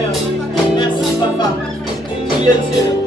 Seigneur. Merci, Papa. Tu es Dieu.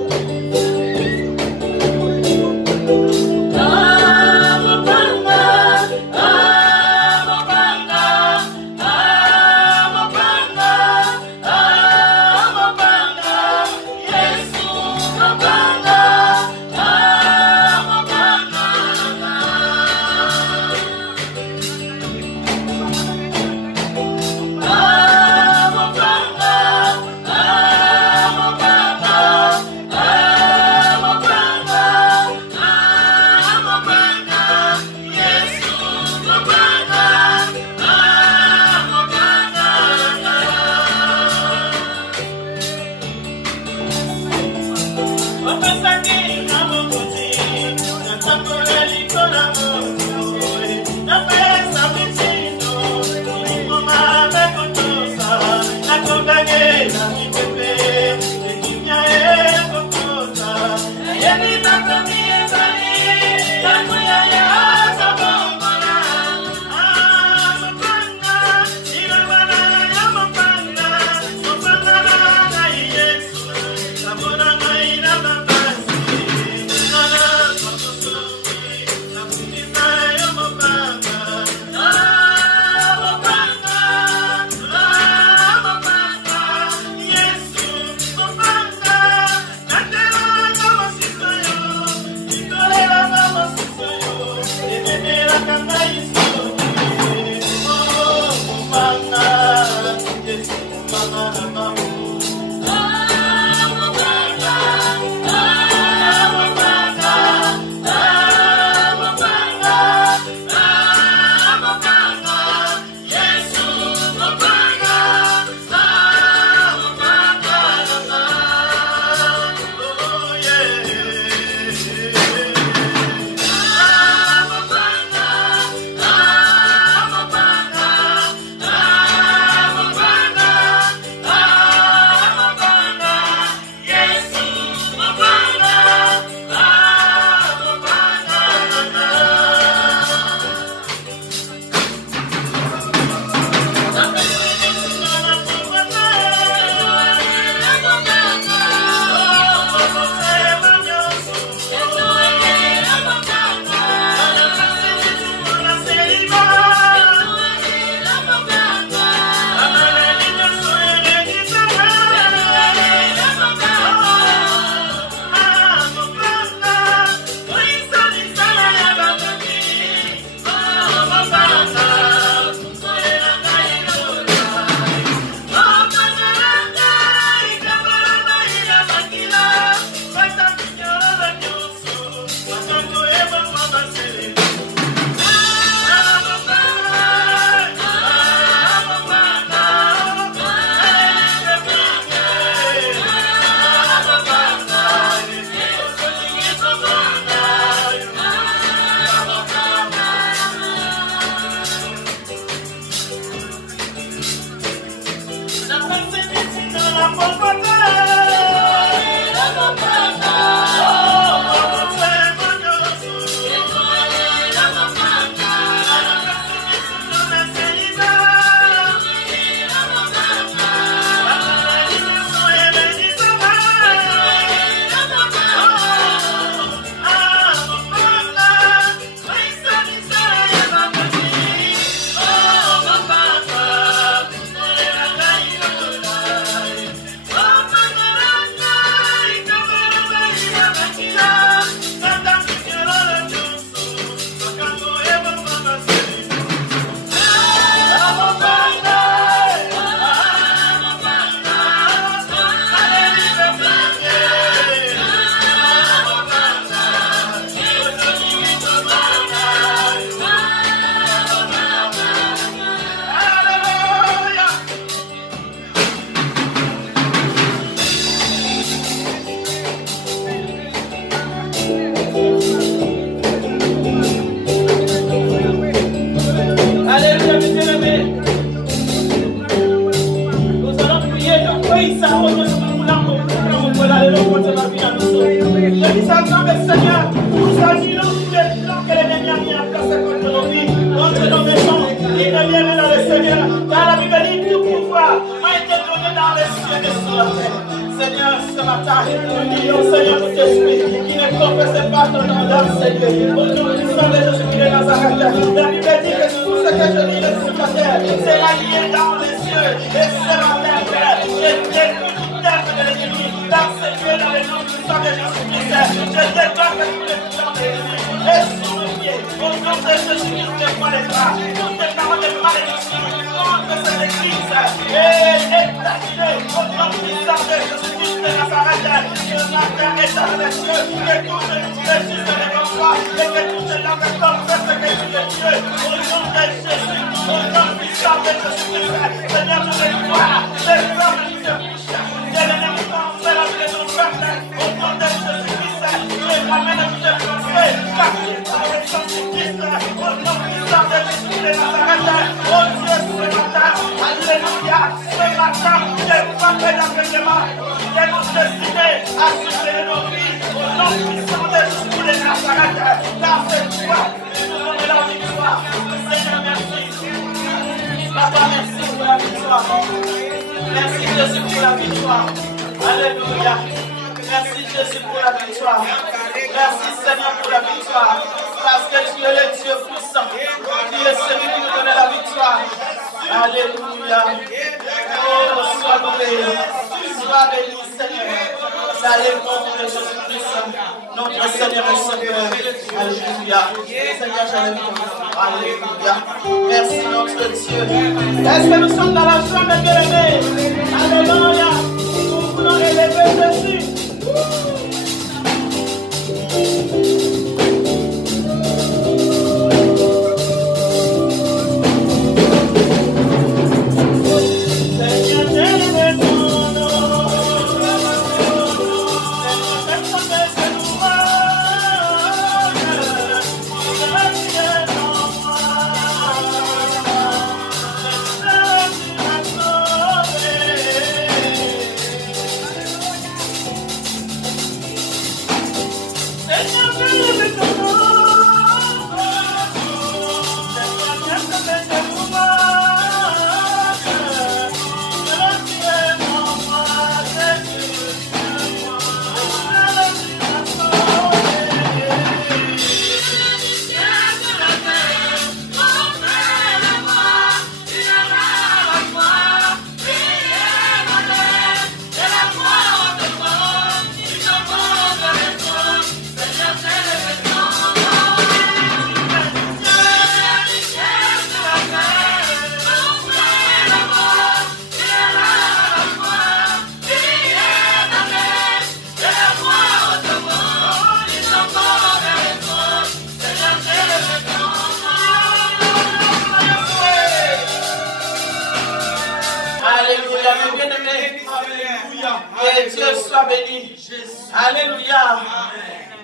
Seigneur, nous agissons sur les plans que l'ennemi a mis en place contre nos vies, contre nos maisons, qui ne viennent dans le Seigneur. Car la Bible dit tout pouvoir a été donné dans les cieux et sur la terre. Seigneur, ce matin, nous prions, Seigneur, tout esprit qui ne confesse pas ton nom d'âme, Seigneur. Au nom du sang de Jésus-Christ de Nazareth, la Bible dit que tout ce que je dis sur la terre sera lié dans les cieux et sera la terre. Je détruis toute œuvre de l'ennemi dans ce lieu, dans le nom du sang de Jésus-Christ. Je déclare que tous les puissants de l'ennemi est sous nos pieds. Au nom de Jésus-Christ, je vois les bras. Toutes les paroles de malédiction contre cette église est terminée. Au nom puissant de Jésus-Christ de Nazareth, que la terre est dans les cieux, que tout le Jésus se lèvera et que tout le langue confesse que tu es Dieu. Au nom de Jésus, au nom puissant de Jésus-Christ, Seigneur, je veux voir les femmes qui se couchent. Et les ennemis pensent la vie de nos peuples. Au nom de Jésus-Christ, je ramène à tous les Français, captifs par le sang de Christ. Au nom puissant de Jésus de Nazareth, oh Dieu, ce matin, alléluia, ce matin, je frappe l'aveuglement de nos destinées à supprimer nos vies. Au nom puissant de Jésus de Nazareth, dans cette foi, nous nous donnons la victoire. Seigneur, merci. Papa, merci pour la victoire. Merci Jésus pour la victoire. Alléluia. Merci Jésus pour la victoire. Merci Seigneur pour la victoire. Parce que tu es le Dieu puissant. Tu es celui qui nous donne la victoire. Alléluia. Oh, sois loué. Sois béni Seigneur. Dans les noms de Jésus-Christ, notre Seigneur et Sauveur. Alléluia. Seigneur, j'allais vous. Alléluia. Merci notre Dieu. Est-ce que nous sommes dans la joie de bien-aimés? Alléluia. Nous voulons élever Jésus. Que Dieu soit béni. Alléluia.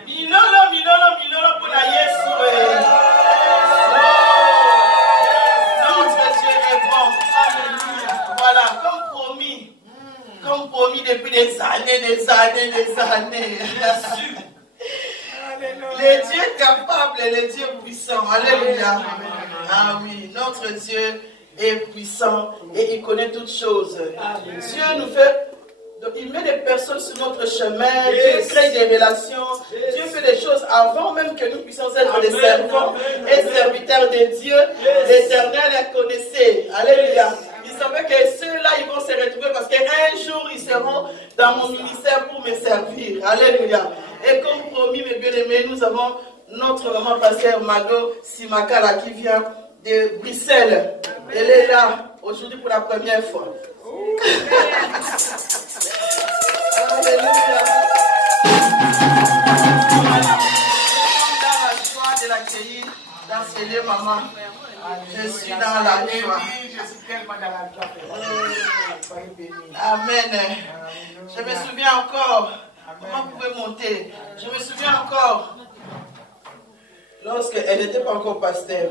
Minolo, minolo, minolo pour la Yesu. Notre Dieu est bon. Alléluia. Voilà, comme promis depuis des années. Le Dieu capable, le Dieu puissant. Alléluia. Ah oui, notre Dieu est puissant et il connaît toutes choses. Dieu nous fait. Donc il met des personnes sur notre chemin, Dieu crée des relations, Dieu fait des choses avant même que nous puissions être des servants et serviteurs de Dieu. L'Éternel les connaissait. Alléluia. Il savait que ceux-là, ils vont se retrouver parce qu'un jour, ils seront dans mon ministère pour me servir. Alléluia. Et comme promis, mes bien-aimés, nous avons notre maman pasteur Mado Simakala qui vient de Bruxelles. Elle est là aujourd'hui pour la première fois. Alléluia. Dans la joie de l'accueillir dans ce lieu, maman. Je suis dans la joie. Je suis tellement dans la joie. Amen. Je me souviens encore. Comment vous pouvez monter? Je me souviens encore. Lorsqu'elle n'était pas encore pasteur.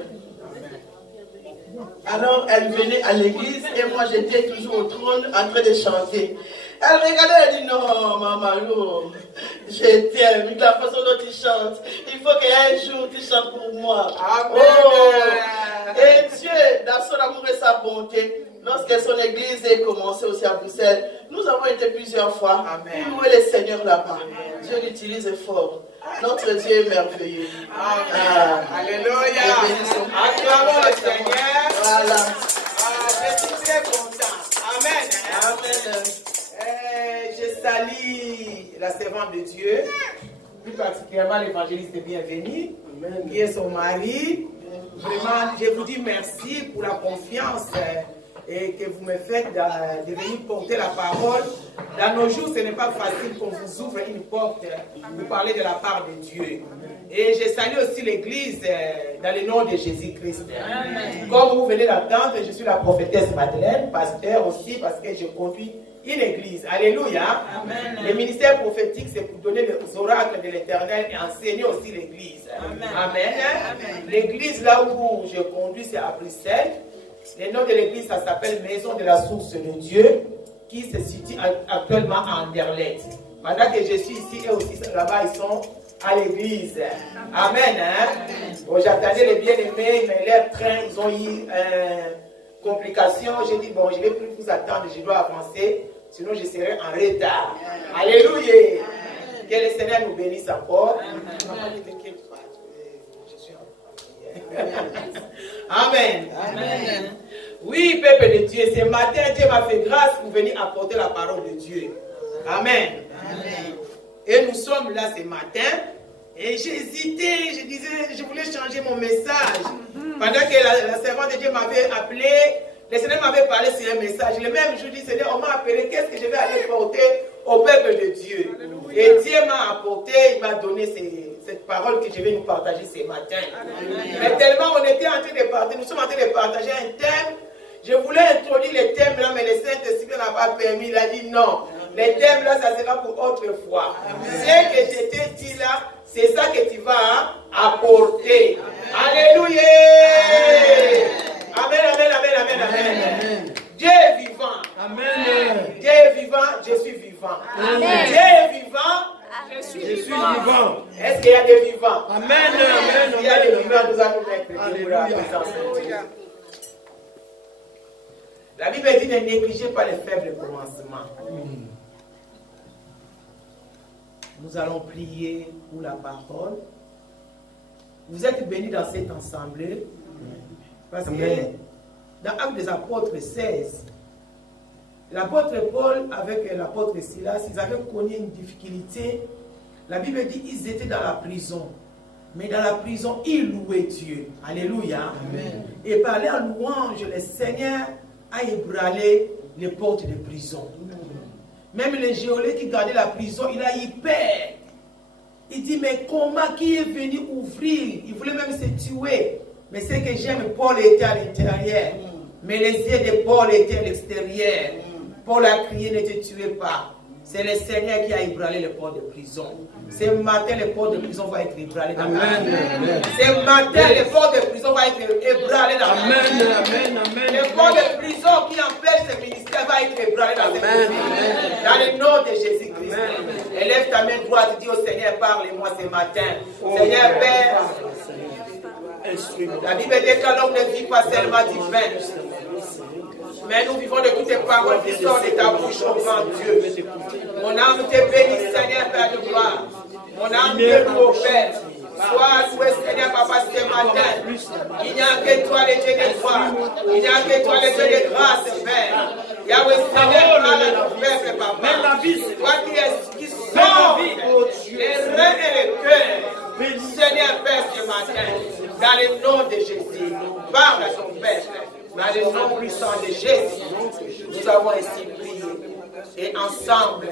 Alors elle venait à l'église et moi j'étais toujours au trône en train de chanter. Elle regardait, elle dit non maman, je t'aime, la façon dont tu chantes, il faut qu'un jour tu chantes pour moi. Amen. Oh. Et Dieu, dans son amour et sa bonté, lorsque son église est commencée aussi à Bruxelles, nous avons été plusieurs fois. Amen. Louer le Seigneur là-bas. Dieu l'utilise fort. Notre Dieu est merveilleux. Amen. Alléluia. Acclamons le Seigneur. Voilà. Je suis très content. Amen. Amen. Je salue la servante de Dieu, plus particulièrement l'évangéliste Bienvenue, qui est son mari. Vraiment, je vous dis merci pour la confiance et que vous me faites de venir porter la parole. Dans nos jours, ce n'est pas facile qu'on vous ouvre une porte pour parler de la part de Dieu. Et je salue aussi l'Église dans le nom de Jésus-Christ. Comme vous venez d'entendre, je suis la prophétesse Madeleine, pasteur aussi, parce que je conduis une église. Alléluia. Amen. Le ministère prophétique, c'est pour donner les oracles de l'Éternel et enseigner aussi l'église. Amen. Amen. L'église là où je conduis, c'est à Bruxelles. Le nom de l'église, ça s'appelle Maison de la Source de Dieu, qui se situe actuellement à Anderlecht. Pendant que je suis ici, et aussi là-bas, ils sont à l'église. Amen. Bon, j'attendais les bien-aimés, mais leur train, ils ont eu complications. J'ai dit, bon, je ne vais plus vous attendre, je dois avancer, sinon je serai en retard. Alléluia. Que le Seigneur nous bénisse encore. Amen. Amen. Oui, peuple de Dieu, ce matin, Dieu m'a fait grâce pour venir apporter la parole de Dieu. Amen. Amen. Et nous sommes là ce matin. Et j'ai hésité, je disais, je voulais changer mon message. Pendant que la servante de Dieu m'avait appelé, le Seigneur m'avait parlé sur un message. Le même jour, je dis, Seigneur, on m'a appelé, qu'est-ce que je vais aller porter au peuple de Dieu? Et Dieu m'a apporté, il m'a donné cette parole que je vais nous partager ce matin. Mais tellement on était en train de partager, nous sommes en train de partager un thème. Je voulais introduire le thème là, mais le Saint-Esprit n'a pas permis. Il a dit non. Le thème là, ça sera pour autre fois. Ce que je t'ai dit là, c'est ça que tu vas apporter. Alléluia. Amen, amen, amen, amen, amen. Dieu est vivant. Amen. Dieu est vivant, je suis vivant. Amen. Dieu est vivant, je suis vivant. Est-ce qu'il y a des vivants? Amen. Amen. Il y a des vivants, nous allons mettre pour la présence de Dieu. La Bible dit ne négligez pas les faibles commencements. Nous allons prier pour la parole. Vous êtes bénis dans cet ensemble. Parce que dans Actes des Apôtres 16, l'apôtre Paul avec l'apôtre Silas, ils avaient connu une difficulté. La Bible dit qu'ils étaient dans la prison. Mais dans la prison, ils louaient Dieu. Alléluia. Amen. Et par leur louange, le Seigneur a ébranlé les portes de prison. Même le geôlier qui gardait la prison, il a eu peur. Il dit, mais comment qui est venu ouvrir? Il voulait même se tuer. Mais ce que j'aime, Paul était à l'intérieur. Mais les yeux de Paul étaient à l'extérieur. Paul a crié, ne te tuez pas. C'est le Seigneur qui a ébranlé les portes de prison. Ce matin, les portes de prison vont être ébranlées dans la vie. Ce matin, les portes de prison vont être ébranlées dans la vie. Les portes de prison qui empêchent ce ministère vont être ébranlées dans cette vie. Dans le nom de Jésus-Christ. Élève ta main droite et dis au Seigneur, parle-moi ce matin. Seigneur Père, la Bible dit que l'homme ne vit pas seulement du pain. Mais nous vivons de toutes les paroles qui sortent de ta bouche, ô grand Dieu. Mon âme te bénit, Seigneur, Père de gloire. Mon âme te loue, Père. Sois loué, Seigneur, Papa, ce matin. Il n'y a que toi, le Dieu de gloire. Il n'y a que toi, le Dieu de grâce, Père. Yahweh, Seigneur, parle à notre peuple, Papa. Toi qui sors les reins et les cœurs. Seigneur, Père, ce matin, dans le nom de Jésus, parle à ton peuple. Dans le nom puissant de Jésus, nous avons ainsi prié. Et ensemble,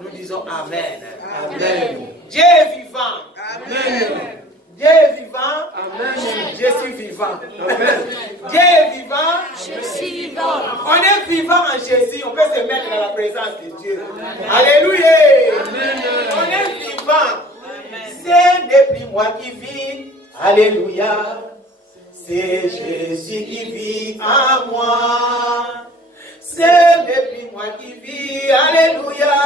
nous disons Amen. Amen. Dieu est vivant. Amen. Dieu est vivant. Amen. Je suis vivant. Amen. Dieu est vivant. Je suis vivant. On est vivant en Jésus. On peut se mettre dans la présence de Dieu. Alléluia. Amen. On est vivant. Ce n'est plus moi qui vis. Alléluia. C'est Jésus qui vit en moi. Ce n'est plus moi qui vis. Alléluia.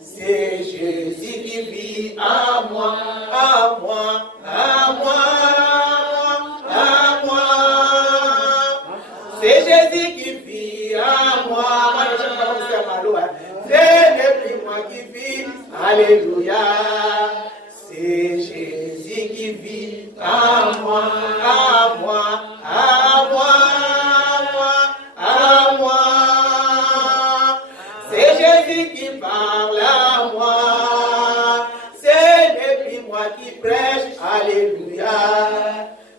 C'est Jésus qui vit en moi, à moi, à moi, à moi. C'est Jésus qui vit en moi. Moi, je ne sais pas comment c'est à Malo. qui vit. Alléluia. C'est Jésus qui vit à moi, à moi, à moi, à moi. C'est Jésus qui parle à moi. C'est depuis moi qui prêche. Alléluia.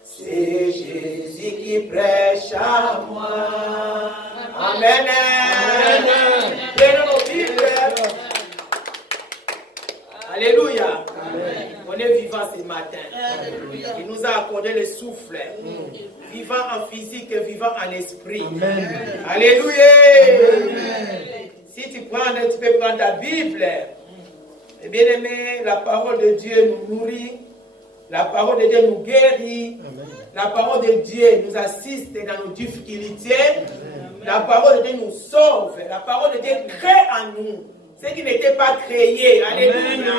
C'est Jésus qui prêche à moi. Amen. Prenons nos Bibles. Alléluia. On est vivant ce matin. Il nous a accordé le souffle. Vivant en physique et vivant en esprit. Alléluia. Si tu peux prendre ta Bible. Et bien aimé, la parole de Dieu nous nourrit. La parole de Dieu nous guérit. La parole de Dieu nous assiste dans nos difficultés. La parole de Dieu nous sauve. La parole de Dieu crée en nous ce qui n'était pas créé. Alléluia.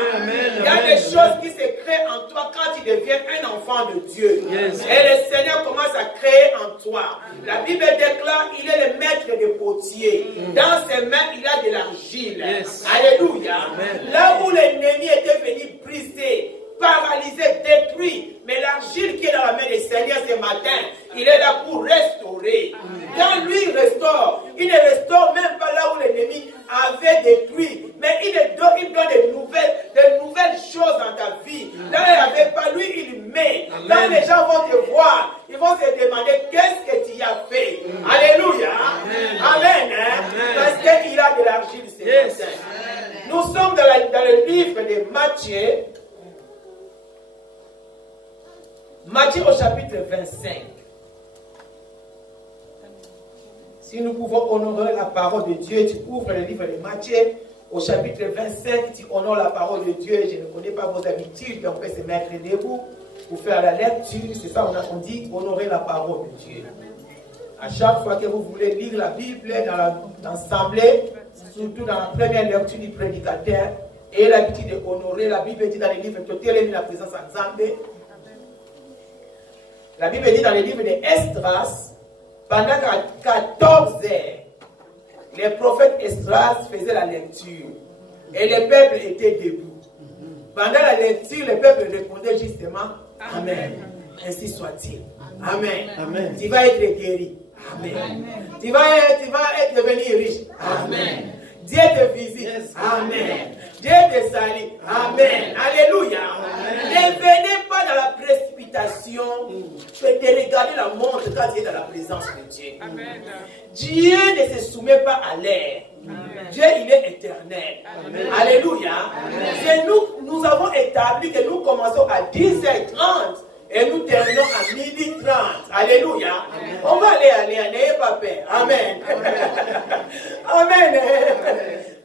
Il y a des choses qui se créent en toi quand tu deviens un enfant de Dieu. Et le Seigneur commence à créer en toi. La Bible déclare qu'il est le maître des potiers. Dans ses mains, il a de l'argile. Alléluia. Là où l'ennemi était venu briser, paralysé, détruit, mais l'argile qui est dans la main du Seigneur ce matin, il est là pour restaurer. Quand lui restaure, il ne restaure même pas là où l'ennemi avait détruit, mais il donne de nouvelles choses dans ta vie. Là où il n'y avait pas, lui il met. Quand les gens vont te voir, ils vont se demander qu'est-ce que tu as fait. Alléluia. Amen. Parce qu'il a de l'argile ce matin. Nous sommes dans le livre de Matthieu. Matthieu au chapitre 25. Si nous pouvons honorer la parole de Dieu, tu ouvres le livre de Matthieu au chapitre 25, tu honores la parole de Dieu. Je ne connais pas vos habitudes, mais on peut se mettre debout pour faire la lecture. C'est ça on dit, honorer la parole de Dieu. À chaque fois que vous voulez lire la Bible dans l'assemblée, surtout dans la première lecture du prédicateur, et l'habitude de honorer, la Bible dit dans les livres de Télémi, la présence en Zambé. La Bible dit dans le livre d'Esdras, pendant 14 heures, les prophètes Esdras faisaient la lecture et le peuple était debout. Pendant la lecture, le peuple répondait justement Amen. Ainsi soit-il. Amen. Amen. Tu vas être guéri. Amen. Tu vas devenir riche. Amen. Dieu te visite. Amen. Dieu te salue. Amen. Alléluia. Ne venez pas dans la précipitation de regarder la montre quand tu es dans la présence de Dieu. Amen. Dieu ne se soumet pas à l'air. Dieu, il est éternel. Amen. Alléluia. C'est nous avons établi que nous commençons à 10h30 et nous terminons à 12h30. Alléluia. Amen. On va aller, n'ayez pas peur. Amen. Amen.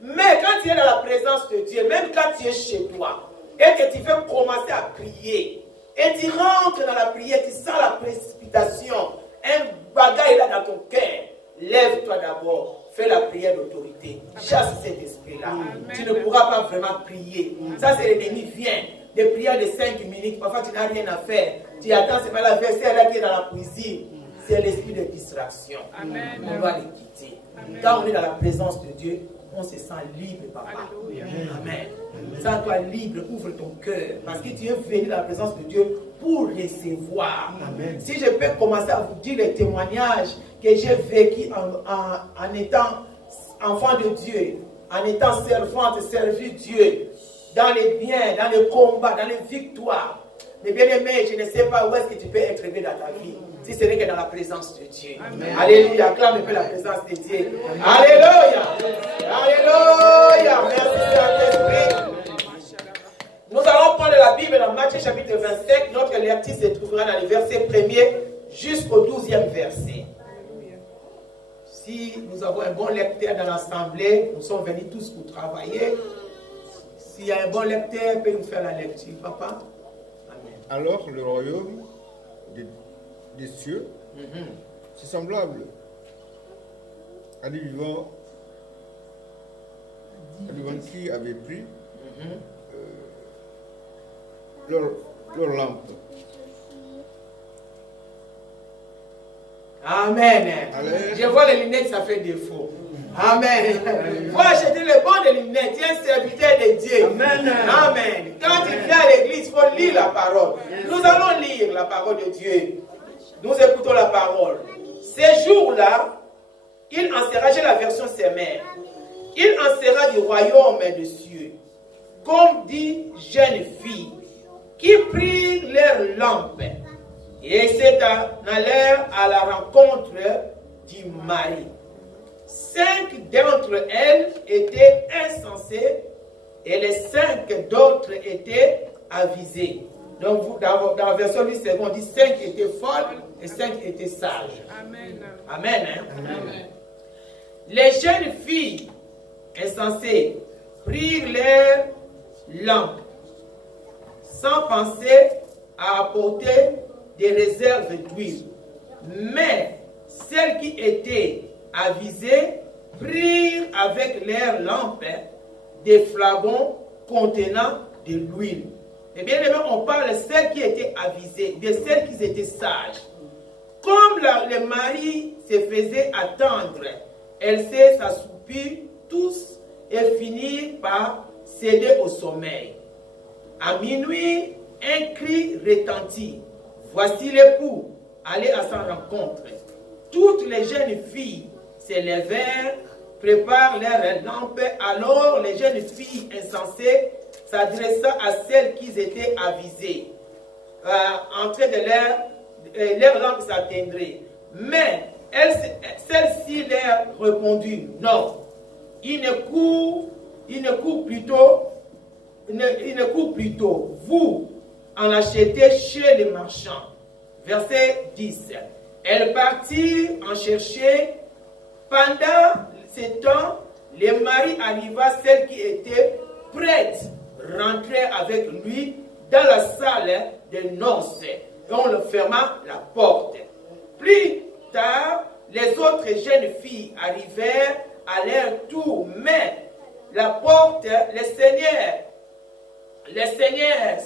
Mais quand tu es dans la présence de Dieu, même quand tu es chez toi, et que tu veux commencer à prier, et tu rentres dans la prière, tu sens la précipitation, un bagage là dans ton cœur, lève-toi d'abord, fais la prière d'autorité, chasse cet esprit-là. Tu ne pourras pas vraiment prier. Ça, c'est l'ennemi vient. Des prières de 5 minutes, parfois tu n'as rien à faire. Tu attends, c'est pas la verset là qui est dans la cuisine. C'est l'esprit de distraction. Amen. On doit les quitter. Amen. Quand on est dans la présence de Dieu, on se sent libre, papa. Amen. Amen. Sens-toi libre, ouvre ton cœur. Parce que tu es venu dans la présence de Dieu pour recevoir. Amen. Si je peux commencer à vous dire les témoignages que j'ai vécu en étant enfant de Dieu, en étant servante, servir Dieu, dans les biens, dans les combats, dans les victoires. Mais bien aimé, je ne sais pas où est-ce que tu peux être aimé dans ta vie, si ce n'est que dans la présence de Dieu. Amen. Alléluia, acclame un peu la présence de Dieu. Amen. Alléluia. Alléluia. Merci Saint-Esprit. Nous allons prendre la Bible dans Matthieu chapitre 25. Notre lecture se trouvera dans les versets 1er jusqu'au 12e verset. Si nous avons un bon lecteur dans l'assemblée, nous sommes venus tous pour travailler. S'il y a un bon lecteur, peut nous faire la lecture, papa. Amen. Alors le royaume des cieux, c'est semblable à des vivants qui avaient pris leur lampe. Amen. Allez. Je vois les lunettes, ça fait défaut. Amen. Il faut acheter les bonnes lunettes. n'est qu'un serviteur de Dieu. Amen. Amen. Quand il vient à l'église, il faut lire la parole. Nous allons lire la parole de Dieu. Nous écoutons la parole. Ces jours-là, il en sera, j'ai la version Semère, il en sera du royaume des cieux, comme 10 jeunes filles qui prirent leurs lampes et s'allèrent à la rencontre du mari. 5 d'entre elles étaient insensées et les 5 d'autres étaient avisées. Donc, dans la version du second, on dit 5 étaient folles et 5 étaient sages. Amen. Amen. Hein? Amen. Les jeunes filles insensées prirent leurs lampes sans penser à apporter des réserves d'huile. Mais celles qui étaient avisées prirent avec leurs lampes des flacons contenant de l'huile. Et bien aimé, on parle de celles qui étaient avisées, de celles qui étaient sages. Comme les maris se faisaient attendre, elles s'assoupirent tous et finirent par céder au sommeil. À minuit, un cri retentit. Voici l'époux, allez à sa rencontre. Toutes les jeunes filles se levèrent, préparent leurs lampes. Alors les jeunes filles insensées s'adressant à celles qui étaient avisées, en train de leur lampe s'atteindrait. Mais celle-ci leur répondit, non, il ne court plutôt, vous en achetez chez les marchands. Verset 10. Elles partirent en chercher. Pendant ce temps, le mari arriva, celle qui était prête rentrer avec lui dans la salle de noces et on le ferma la porte. Plus tard, les autres jeunes filles arrivèrent à leur tour, mais la porte,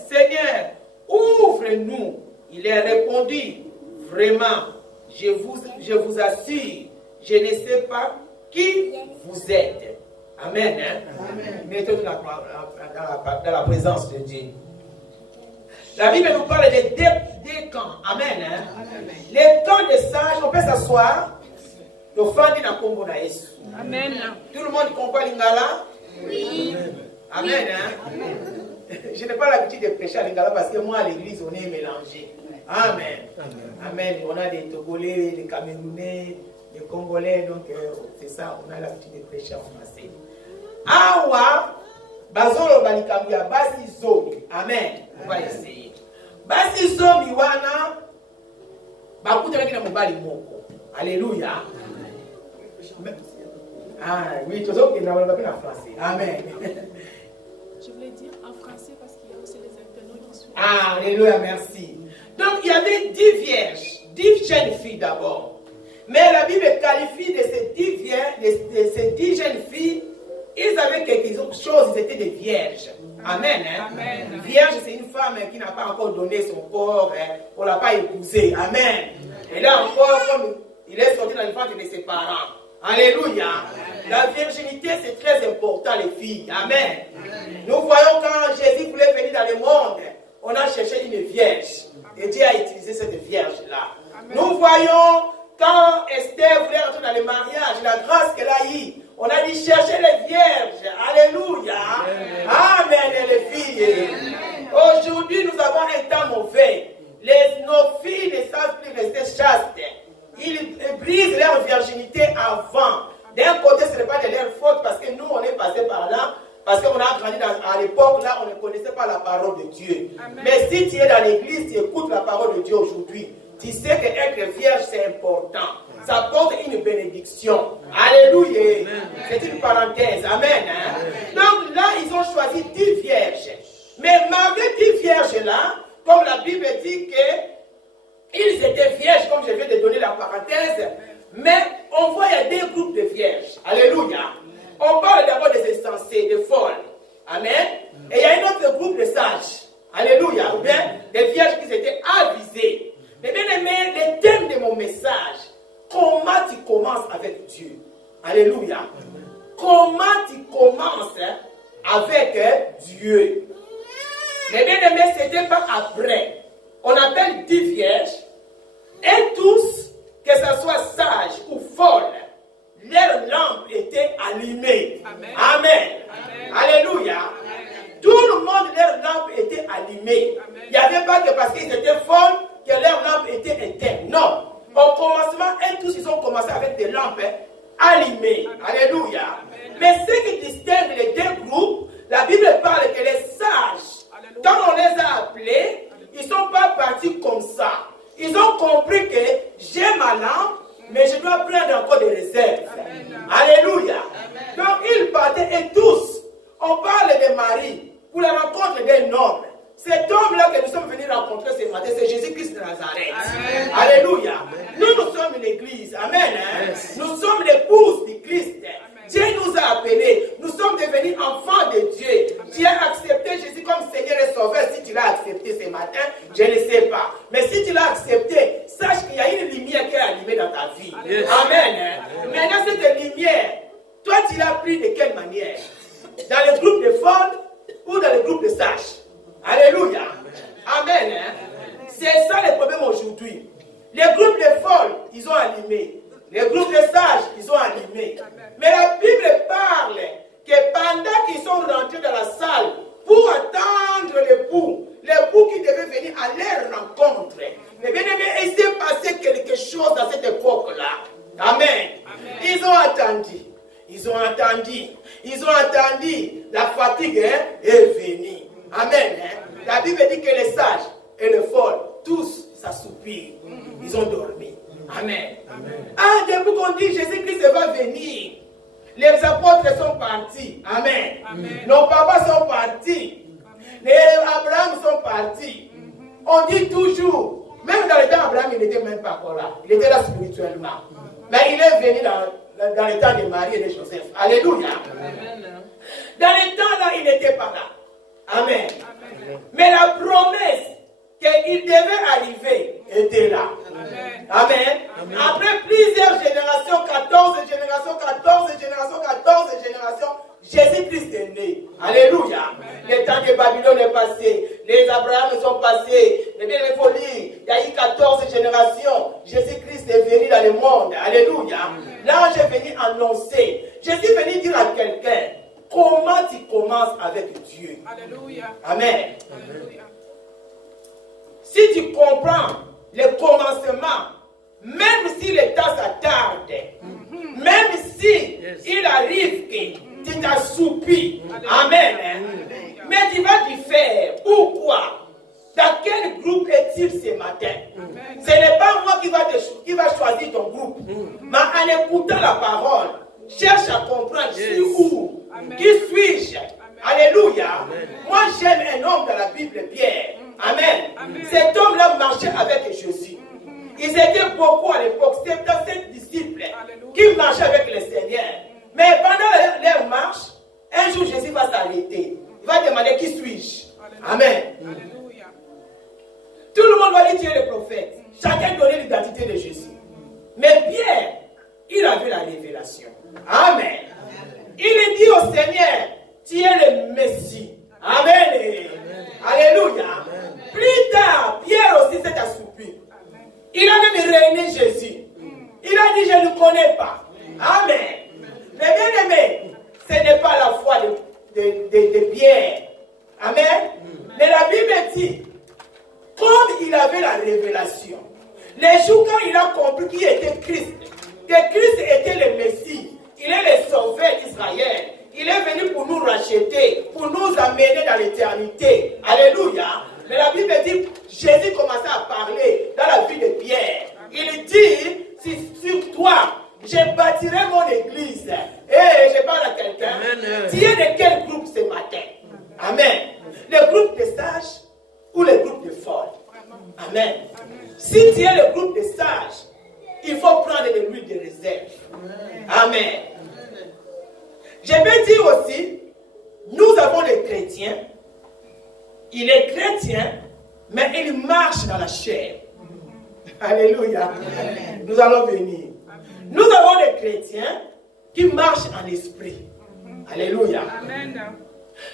Seigneur, ouvre-nous. Il leur répondit, vraiment, je vous assure, je ne sais pas qui vous êtes. Amen. Hein? Amen. Mettez-nous dans la présence de Dieu. La Bible nous parle de deux camps. Amen. Hein? Amen. Les camps des sages, on peut s'asseoir. Amen. Tout le monde comprend l'ingala? Oui. Amen. Hein? Amen. Je n'ai pas l'habitude de prêcher à l'ingala parce que moi à l'église on est mélangé. Amen. Amen. On a des Togolais, des Camerounais, des Congolais, donc c'est ça, on a l'habitude de prêcher en français. Awa, bazolo balikambuya basi zomi. Amen. On va essayer. Basi zomi wana bakuta kina mobali moko. Alléluia. Ah oui, tout ça qui n'a pas en français. Amen. Je voulais dire en français parce qu'il y a aussi les internautes qui suivent. Ah, alléluia, merci. Donc il y avait 10 vierges, 10 jeunes filles d'abord. Mais la Bible qualifie de ces 10 jeunes filles, ils avaient quelque chose, ils étaient des vierges. Amen. Hein? Amen. Vierge, c'est une femme qui n'a pas encore donné son corps, hein, on ne l'a pas épousée. Amen. Et là encore, comme il est sorti dans le ventre de ses parents. Alléluia. Amen. La virginité, c'est très important, les filles. Amen. Amen. Nous voyons quand Jésus voulait venir dans le monde, on a cherché une vierge. Et Dieu a utilisé cette vierge-là. Nous voyons quand Esther voulait rentrer dans le mariage, la grâce qu'elle a eue, on a dit chercher les vierges. Alléluia. Amen. Amen, les filles. Aujourd'hui, nous avons un temps mauvais. Nos filles ne savent plus rester chastes. Ils brisent leur virginité avant. D'un côté, ce n'est pas de leur faute parce que nous, on est passé par là. Parce qu'on a grandi à l'époque, là, on ne connaissait pas la parole de Dieu. Amen. Mais si tu es dans l'église, tu écoutes la parole de Dieu aujourd'hui, tu sais qu'être vierge, c'est important. Ça porte une bénédiction. Alléluia. C'est une parenthèse. Amen. Hein? Donc là, ils ont choisi 10 vierges. Mais malgré 10 vierges-là, comme la Bible dit qu'ils étaient vierges, comme je viens de donner la parenthèse, mais on voit qu'il y a 2 groupes de vierges. Alléluia. On parle d'abord des insensés, des folles. Amen. Et il y a un autre groupe de sages. Alléluia. Ou bien des vierges qui étaient avisées. Mais bien aimé, le thème de mon message, comment tu commences avec Dieu. Alléluia. Comment tu commences avec Dieu. Mais bien aimé, ce n'était pas après. On appelle 10 vierges. Et tous, que ce soit sages ou folles, leurs lampes étaient allumées. Amen. Amen. Amen. Alléluia. Amen. Tout le monde, leurs lampes étaient allumées. Amen. Il n'y avait pas que parce qu'ils étaient folles que leurs lampes étaient éteintes. Non. Au commencement, et tous, ils ont commencé avec des lampes allumées. Amen. Alléluia. Amen. Mais ce qui distingue les deux groupes, la Bible parle que les sages, alléluia, quand on les a appelés, ils ne sont pas partis comme ça. Ils ont compris que j'ai ma lampe, mais je dois prendre encore des réserves. Amen. Alléluia. Amen. Donc ils partaient et tous, on parle de Marie pour la rencontre d'un homme. Cet homme-là que nous sommes venus rencontrer ce matin, c'est Jésus-Christ de Nazareth. Amen. Alléluia. Amen. Nous sommes une église. Amen. Yes. Nous sommes l'épouse du Christ. Amen. Dieu nous a appelés. Nous sommes devenus enfants de Dieu. Amen. Tu as accepté Jésus comme Seigneur et Sauveur. Si tu l'as accepté ce matin, je ne sais pas. Mais si tu l'as accepté, sache qu'il y a une lumière qui est allumée dans ta vie. Yes. Amen. Amen. Maintenant, cette lumière, toi, tu l'as pris de quelle manière? Dans le groupe de folles ou dans le groupe de sages? Alléluia. Amen. C'est ça le problème aujourd'hui. Les groupes de folles, ils ont allumé. Les groupes de sages, ils ont allumé. Mais la Bible parle que pendant qu'ils sont rentrés dans la salle pour attendre l'époux qui devait venir à leur rencontre, mais bien aimé, il s'est passé quelque chose dans cette époque-là. Amen. Amen. Ils ont attendu. Ils ont attendu. Ils ont attendu. La fatigue est venue. Amen. La Bible dit que les sages et les folles, tous s'assoupirent. Ils ont dormi. Amen. Amen. Ah, depuis qu'on dit Jésus-Christ va venir, les apôtres sont partis. Amen. Amen. Nos papas sont partis. Amen. Les Abraham sont partis. On dit toujours, même dans le temps d'Abraham, il n'était même pas encore là. Il était là spirituellement. Mais il est venu dans le temps de Marie et de Joseph. Alléluia. Amen. Dans le temps là, il n'était pas là. Amen. Amen. Mais la promesse qu'il devait arriver était là. Amen. Amen. Amen. Après plusieurs générations, 14 générations, Jésus-Christ est né. Alléluia. Amen. Le temps de Babylone est passé. Les Abraham sont passés. Mais bien, il faut lire. Il y a eu 14 générations. Jésus-Christ est venu dans le monde. Alléluia. L'ange est venu annoncer. Jésus est venu dire à quelqu'un, comment tu commences avec Dieu? Alléluia. Amen. Alléluia. Si tu comprends le commencement, même si le temps s'attarde, même si il arrive que tu t'assoupis, amen, mais tu vas t'y faire. Pourquoi? Dans quel groupe est-il ce matin? Ce n'est pas moi qui va choisir ton groupe, mais en écoutant la parole, cherche à comprendre sur où, qui suis-je. Alléluia. Moi j'aime un homme dans la Bible, Pierre. Amen. Amen. Cet homme-là marchait avec Jésus. Ils étaient beaucoup à l'époque. C'est dans ces disciples qui marchaient avec le Seigneur. Mais pendant leur marche, un jour Jésus va s'arrêter. Il va demander qui suis-je. Amen. Alléluia. Tout le monde va dire tu es le prophète. Chacun donnait l'identité de Jésus. Mais Pierre, il avait la révélation. Amen. Il dit au Seigneur, tu es le Messie. Amen. Amen. Alléluia. Amen. Plus tard, Pierre aussi s'est assoupi. Il a même régné Jésus. Il a dit, je ne connais pas. Amen. Mais bien aimé, ce n'est pas la foi de Pierre. Amen. Mais la Bible dit, comme il avait la révélation, les jours quand il a compris qui était Christ, que Christ était le Messie, il est le sauveur d'Israël. Il est venu pour nous racheter, pour nous amener dans l'éternité. Alléluia. Mais la Bible dit, Jésus commençait à parler dans la vie de Pierre. Il dit, si sur toi, je bâtirai mon église. Et je parle à quelqu'un. Tu es de quel groupe ce matin? Amen. Le groupe des sages ou le groupe des folles? Amen. Si tu es le groupe des sages, il faut prendre de l'huile de réserve. Amen. Je vais dire aussi, nous avons des chrétiens. Il est chrétien, mais il marche dans la chair. Alléluia. Amen. Nous allons venir. Nous avons des chrétiens qui marchent en esprit. Alléluia. Amen.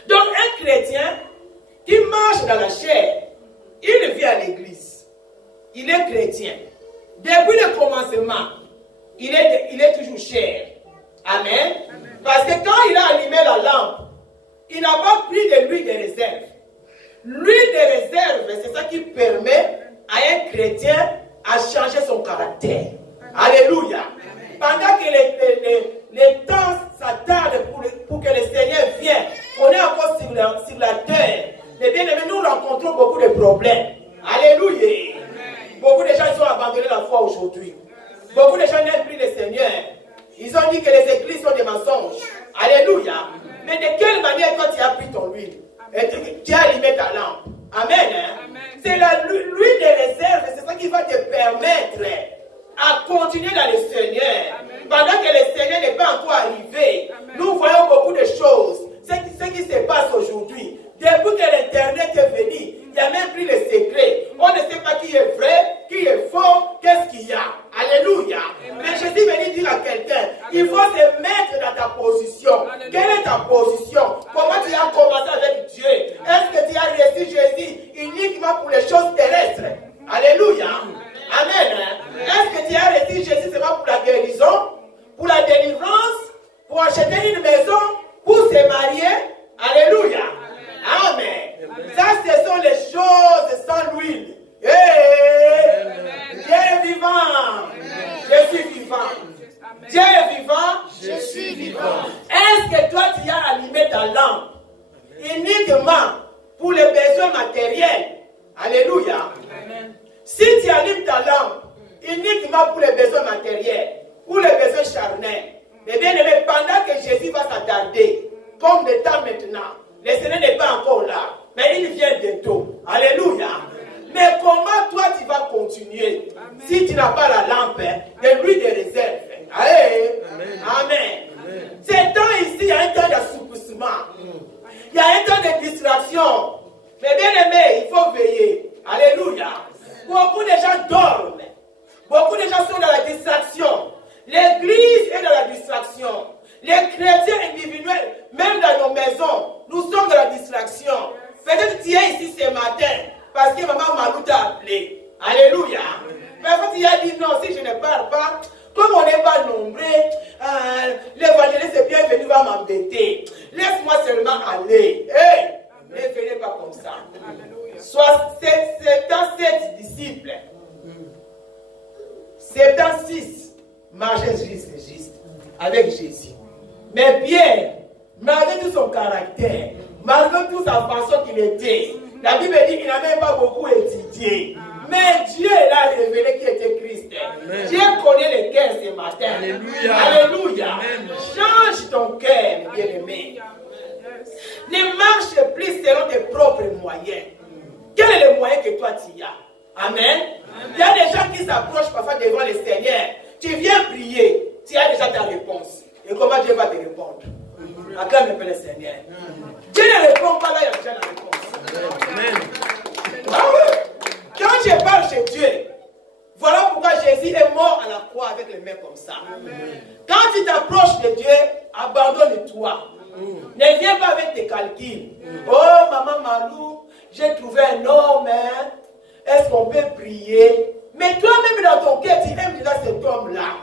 Donc un chrétien qui marche dans la chair, il vient à l'église. Il est chrétien. Depuis le commencement, il est toujours chair. Amen. Parce que quand il a allumé la lampe, il n'a pas pris de l'huile de réserve. L'huile de réserve, c'est ça qui permet à un chrétien à changer son caractère. Alléluia. Pendant que les temps s'attardent pour que le Seigneur vienne, on est encore sur la terre. Les bien-aimés, nous rencontrons beaucoup de problèmes. Alléluia. Beaucoup de gens ils ont abandonné la foi aujourd'hui. Beaucoup de gens n'aiment plus le Seigneur. Ils ont dit que les églises sont des mensonges. Alléluia. Mais de quelle manière toi tu as pris ton huile et tu as allumé ta lampe? Amen. Hein? C'est l'huile de réserve, c'est ça qui va te permettre à continuer dans le Seigneur. Pendant que le Seigneur n'est pas encore arrivé, nous voyons beaucoup de choses. Ce qui se passe aujourd'hui. Depuis que l'Internet est venu, il n'y a même plus les secrets. On ne sait pas qui est vrai, qui est faux, qu'est-ce qu'il y a. Alléluia. Mais Jésus est venu dire à quelqu'un, il faut se mettre dans ta position. Quelle est ta position? Comment tu as commencé avec Dieu? Est-ce que tu as reçu Jésus uniquement pour les choses terrestres? Alléluia. Amen. Est-ce que tu as reçu Jésus seulement pour la guérison, pour la délivrance, pour acheter une maison, pour se marier? Alléluia. Amen. Ça, ce sont les choses sans l'huile. Dieu est vivant. Je suis vivant. Dieu est vivant. Je suis vivant. Est-ce que toi, tu as allumé ta lampe uniquement pour les besoins matériels? Alléluia. Si tu allumes ta lampe uniquement pour les besoins matériels, pour les besoins charnels, mais bien aimé, pendant que Jésus va s'attarder, comme le temps maintenant, le Seigneur n'est pas encore là, mais il vient bientôt. Alléluia. Mais comment toi tu vas continuer si tu n'as pas la lampe de l'huile de réserve? Allez. Amen. C'est temps ici, il y a un temps d'assouplissement. Il y a un temps de distraction. Mais bien aimé, il faut veiller. Alléluia. Beaucoup de gens dorment. Beaucoup de gens sont dans la distraction. L'église est dans la distraction. Les chrétiens individuels, même dans nos maisons, nous sommes dans la distraction. Peut-être que tu es ici ce matin parce que maman Malou t'a appelé. Alléluia. Mais quand tu as dit non, si je ne parle pas, comme on n'est pas nombreux, l'évangéliste est bienvenu, va m'embêter. Laisse-moi seulement aller. Hey, ne venez pas comme ça. Soit 77 disciples, 76 marchaient juste avec Jésus. Mais Pierre, malgré tout son caractère, malgré toute sa façon qu'il était, la Bible dit qu'il n'a même pas beaucoup étudié. Mais Dieu l'a révélé qui était Christ. Amen. Dieu connaît le cœur ce matin. Alléluia. Alléluia. Amen. Change ton cœur, bien-aimé. Ne marche plus selon tes propres moyens. Quel est le moyen que toi tu as? Amen. Il y a des gens qui s'approchent parfois devant le Seigneur. Tu viens prier, tu as déjà ta réponse. Et comment Dieu va te répondre? Acclame un peu le Seigneur. Dieu ne répond pas là, il y a déjà la réponse. Amen. Ah oui. Quand je parle chez Dieu, voilà pourquoi Jésus est mort à la croix avec les mains comme ça. Amen. Quand tu t'approches de Dieu, abandonne-toi. Ne viens pas avec tes calculs. Oh, maman Malou, j'ai trouvé un homme. Hein? Est-ce qu'on peut prier? Mais toi-même dans ton cœur, tu aimes déjà cet homme-là.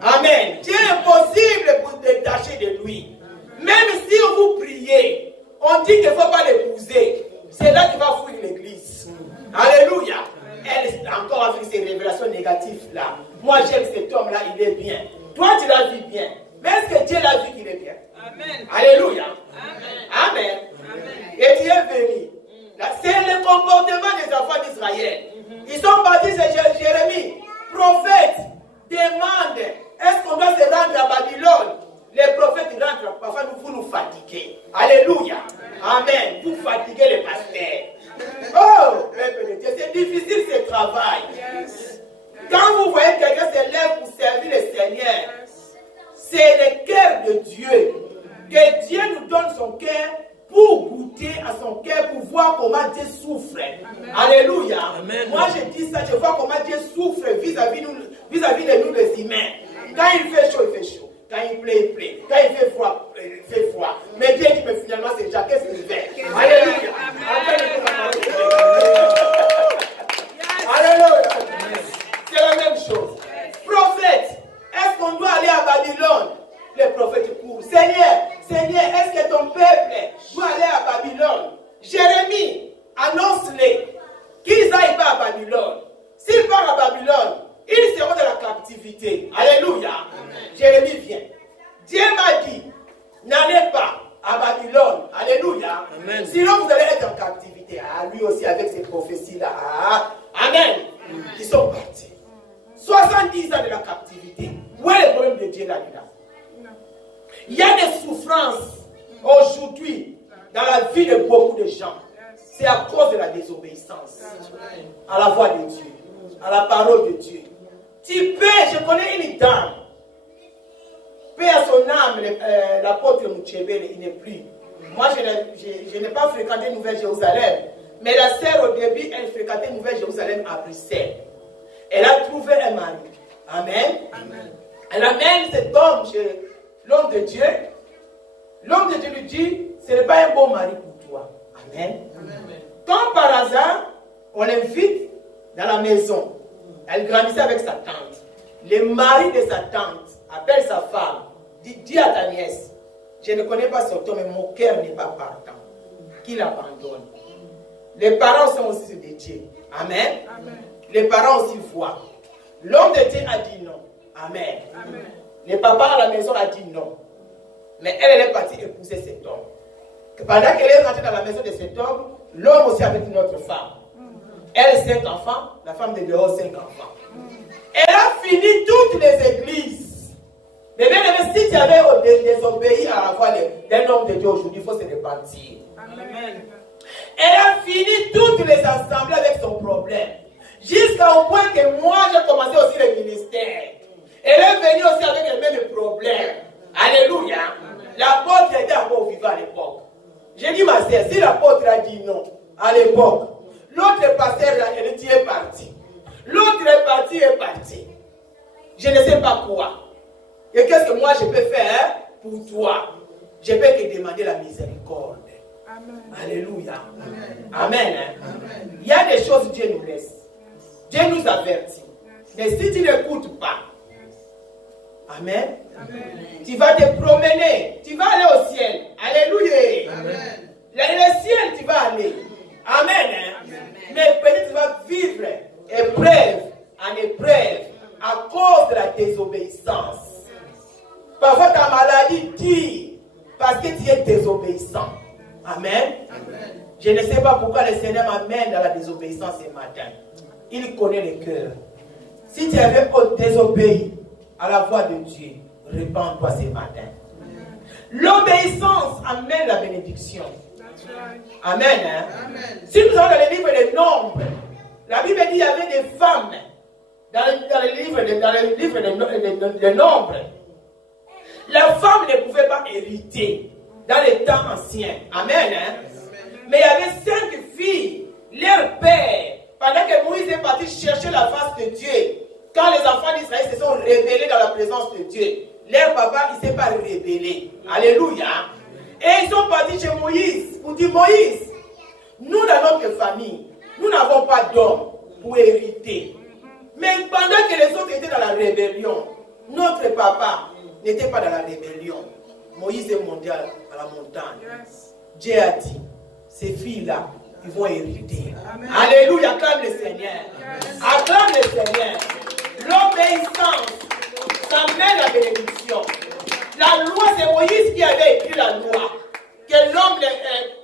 Amen. Dieu est impossible pour te détacher de lui. Même si vous priez, on dit qu'il ne faut pas l'épouser. C'est là qu'il va fouiller l'église. Alléluia. Elle encore avec ces révélations négatives-là. Moi, j'aime cet homme-là, il est bien. Toi, tu l'as vu bien. Mais est-ce que Dieu l'a vu qu'il est bien? Amen. Alléluia. Amen. Amen. Amen. Et tu es venu. C'est le comportement des enfants d'Israël. Ils sont partis chez Jérémie. Prophète, demande, est-ce qu'on doit se rendre à Babylone? Les prophètes rentrent, parfois vous nous fatiguez. Alléluia. Amen. Vous fatiguez les pasteurs. Oh, peuple de Dieu, c'est difficile ce travail. Quand vous voyez quelqu'un se lève pour servir le Seigneur, c'est le cœur de Dieu. Que Dieu nous donne son cœur pour goûter à son cœur, pour voir comment Dieu souffre. Amen. Alléluia. Amen. Moi je dis ça, je vois comment Dieu souffre vis-à-vis de nous les humains. Quand il fait chaud, il fait chaud. Quand il plaît, il plaît. Quand il fait froid, il fait froid. Mais Dieu dit, mais finalement c'est déjà pardonne. Alléluia. Amen. Sinon, vous allez être en captivité. Ah, lui aussi, avec ces prophéties-là. Ah, amen. Ils sont partis. 70 ans de la captivité. Où est le problème de Dieu là-dedans? Il y a des souffrances aujourd'hui dans la vie de beaucoup de gens. C'est à cause de la désobéissance à la voix de Dieu, à la parole de Dieu. Tu peux, je connais une dame, paix à son âme, l'apôtre Mouchebele, il n'est plus. Moi, je n'ai pas fréquenté Nouvelle-Jérusalem, mais la sœur, au début, elle fréquentait Nouvelle-Jérusalem à Bruxelles. Elle a trouvé un mari. Amen. Amen. Elle amène cet homme chez l'homme de Dieu. L'homme de Dieu lui dit, ce n'est pas un bon mari pour toi. Amen. Amen. Comme par hasard, on l'invite dans la maison. Elle grandissait avec sa tante. Le mari de sa tante appelle sa femme. Dis à ta nièce, je ne connais pas son homme, mais mon cœur n'est pas partant. Qu'il abandonne. Les parents sont aussi des dieux. Amen. Amen. Les parents aussi voient. L'homme de Dieu a dit non. Amen. Amen. Le papa à la maison a dit non. Mais elle est partie épouser cet homme. Pendant qu'elle est rentrée dans la maison de cet homme, l'homme aussi avec une autre femme. Elle, 5 enfants, la femme de dehors, 5 enfants. Elle a fini toutes les églises. Mais bien aimé, si tu avais désobéi à la voix d'un homme de Dieu aujourd'hui, il faut se repentir. Amen. Elle a fini toutes les assemblées avec son problème. Jusqu'au point que moi, j'ai commencé aussi le ministère. Elle est venue aussi avec le même problème. Alléluia. L'apôtre était encore vivant à l'époque. J'ai dit, ma sœur, si l'apôtre a dit non à l'époque, l'autre pasteur là, elle dit est parti. L'autre est parti. Je ne sais pas quoi. Et qu'est-ce que moi je peux faire pour toi? Je peux te demander la miséricorde. Amen. Alléluia. Amen. Amen, hein? Amen. Il y a des choses Dieu nous laisse. Dieu nous avertit. Mais si tu n'écoutes pas, amen. Amen. Tu vas te promener. Tu vas aller au ciel. Alléluia. Amen. Le ciel, tu vas aller. Amen. Hein? Amen. Mais peut-être tu vas vivre épreuve en épreuve à cause de la désobéissance. Parfois ta maladie tire parce que tu es désobéissant. Amen. Amen. Je ne sais pas pourquoi le Seigneur m'amène dans la désobéissance ce matin. Il connaît le cœur. Si tu avais désobéi à la voix de Dieu, répands-toi ce matin. L'obéissance amène la bénédiction. Amen. Hein? Amen. Si nous avons dans le livre des Nombres, la Bible dit qu'il y avait des femmes dans le livre des Nombres. La femme ne pouvait pas hériter dans les temps anciens. Amen. Hein? Mais il y avait 5 filles, leur père, pendant que Moïse est parti chercher la face de Dieu, quand les enfants d'Israël se sont rebellés dans la présence de Dieu, leur papa ne s'est pas rebellé. Alléluia. Et ils sont partis chez Moïse pour dire, Moïse, nous dans notre famille, nous n'avons pas d'homme pour hériter. Mais pendant que les autres étaient dans la rébellion, notre papa n'était pas dans la rébellion. Moïse est monté à la montagne. Dieu a dit, ces filles-là, ils vont hériter. Amen. Alléluia, acclame le Seigneur. Acclame le Seigneur. L'obéissance, ça mène la bénédiction. La loi, c'est Moïse qui avait écrit la loi. Que l'homme,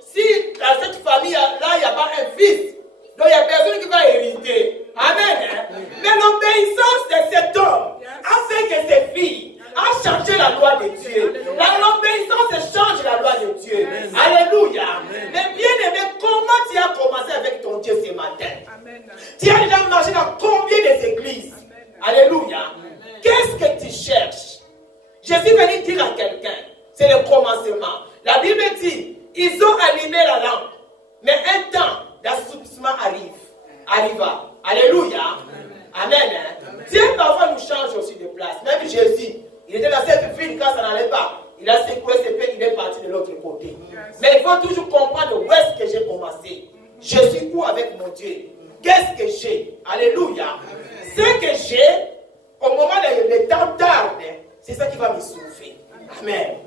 si dans cette famille-là, il n'y a pas un fils, donc il n'y a personne qui va hériter. Amen. Mais l'obéissance de cet homme a fait que ses filles a changé la loi de Dieu. L'obéissance change la loi de Dieu. Alléluia. Mais bien aimé, comment tu as commencé avec ton Dieu ce matin? Amen. Tu as déjà marché dans combien d'églises? Alléluia. Qu'est-ce que tu cherches? Je suis venu dire à quelqu'un, c'est le commencement. La Bible dit, ils ont allumé la lampe, mais un temps d'assoupissement arriva. Alléluia. Amen. Amen. Dieu parfois nous change aussi de place. Même Jésus, il était dans cette ville quand ça n'allait pas. Il a secoué ses pieds, il est parti de l'autre côté. Mais il faut toujours comprendre où est-ce que j'ai commencé. Je suis où avec mon Dieu? Qu'est-ce que j'ai? Alléluia. Ce que j'ai, au moment où le temps tarde, c'est ça qui va me sauver. Amen.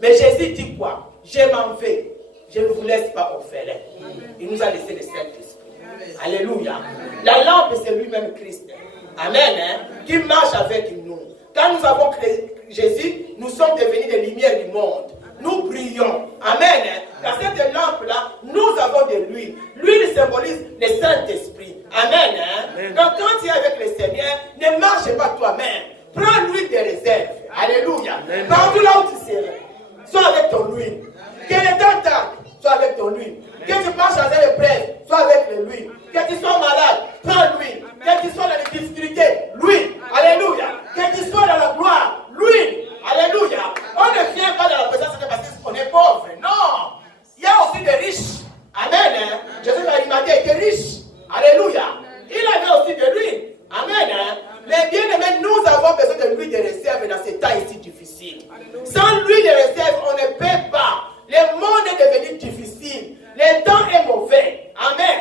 Mais Jésus dit quoi? Je m'en vais. Je ne vous laisse pas orphelin. Il nous a laissé le Saint-Esprit. Alléluia. La lampe, c'est lui-même Christ. Amen. Hein? Qui marche avec nous. Quand nous avons créé Jésus, nous sommes devenus des lumières du monde. nous brillons. Amen. Dans cette lampe-là, nous avons de l'huile. L'huile symbolise le Saint-Esprit. Amen. Donc quand tu es avec le Seigneur, ne marche pas toi-même. Prends l'huile de réserve. Alléluia. Partout là où tu seras, sois avec ton huile. Que le temps tarde, sois avec ton huile. Que tu marches dans une épreuve, sois avec l'huile. Que tu sois malade, prends l'huile. Que tu sois dans les difficultés, l'huile. Alléluia. Que tu sois dans la gloire, l'huile. Alléluia. On ne vient pas dans la présence de Dieu parce qu'on est pauvre. Non. Il y a aussi des riches. Amen. Jésus d'Arimathée était riche. Alléluia. Il avait aussi de l'huile. Amen. Mais bien aimé, nous avons besoin de l'huile de réserve dans ces temps ici difficiles. Sans l'huile de réserve, on ne peut pas. Le monde est devenu difficile. Le temps est mauvais. Amen.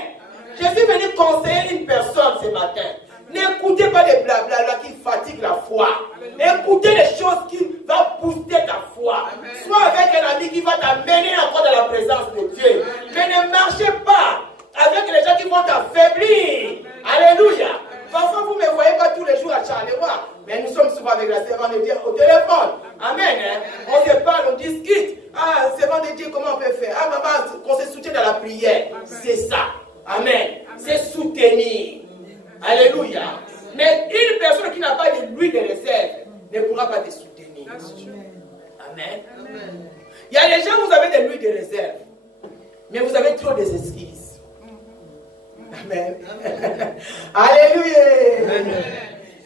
Je suis venu conseiller une personne ce matin. N'écoutez pas des blabla qui fatiguent la foi. Écoutez les choses qui vont booster ta foi. Sois avec un ami qui va t'amener encore dans la présence de Dieu. Mais ne marchez pas avec les gens qui vont t'affaiblir. Alléluia. Parfois, vous ne me voyez pas tous les jours à Charleroi. Mais nous sommes souvent avec la servante de Dieu au téléphone. Amen. On se parle, on discute. Ah, servante de Dieu, comment on peut faire? Ah, maman, qu'on se soutient dans la prière. C'est ça. Amen. C'est soutenir. Alléluia. Mais une personne qui n'a pas de l'huile de réserve ne pourra pas te soutenir. Amen. Il y a des gens, vous avez de l'huile de réserve. Mais vous avez trop des esquisses. Amen. Alléluia.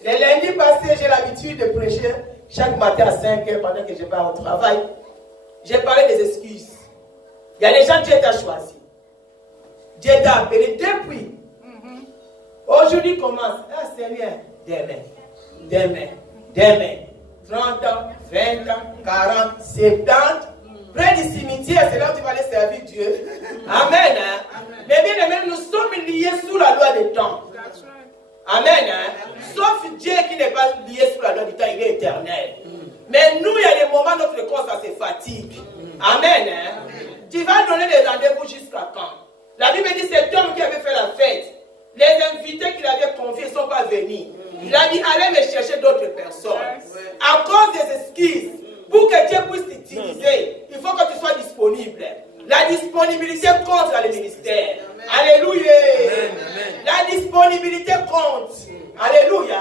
Le lundi passé, j'ai l'habitude de prêcher chaque matin à 5 h pendant que je pars au travail. J'ai parlé des excuses. Il y a des gens que Dieu t'a choisi. Dieu t'a appelé depuis. Aujourd'hui commence. Ah Seigneur, demain. 30 ans, 20 ans, 40, 70. Près du cimetière, c'est là où tu vas aller servir Dieu. Amen. Mais bien aimé, nous sommes liés sous la loi du temps. Amen. Sauf Dieu qui n'est pas lié sous la loi du temps, il est éternel. Mais nous, il y a des moments, notre corps, ça se fatigue. Amen. Tu vas donner des rendez-vous jusqu'à quand? La Bible dit, cet homme qui avait fait la fête, les invités qu'il avait confiés ne sont pas venus. Il a dit, allez me chercher d'autres personnes. À cause des excuses, pour que Dieu puisse t'utiliser, il faut que tu sois disponible. La disponibilité compte dans le ministère. Alléluia. La disponibilité compte. Alléluia.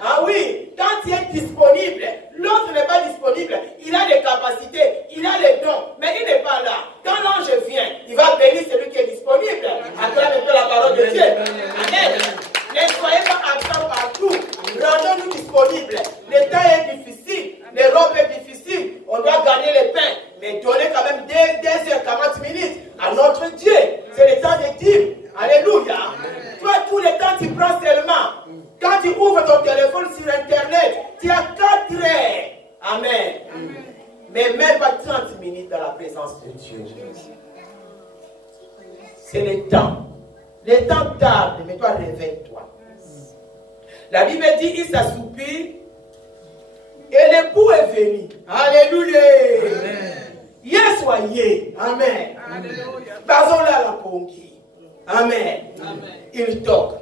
Ah oui, quand tu es disponible, l'autre n'est pas disponible. Il a des capacités, il a les dons, mais il n'est pas là. Quand l'ange vient, il va bénir celui qui est disponible. Acclame un peu la parole de Dieu. Amen. Ne soyez pas absents partout. Rendons-nous disponibles. Le temps est difficile, l'Europe est difficile. On doit gagner les pains, mais donner quand même 2h40 minutes à notre Dieu. C'est le temps des dîmes. Alléluia. Toi, tout le temps, tu prends seulement. Quand tu ouvres ton téléphone sur Internet, tu as 4 heures. Amen. Mais même pas 30 minutes dans la présence de Dieu. C'est le temps. Le temps tarde, mais toi, réveille-toi. La Bible dit, il s'assoupit et l'époux est venu. Alléluia. Yes, soyez. Amen. Basons-la la pongi. Amen. Il toque.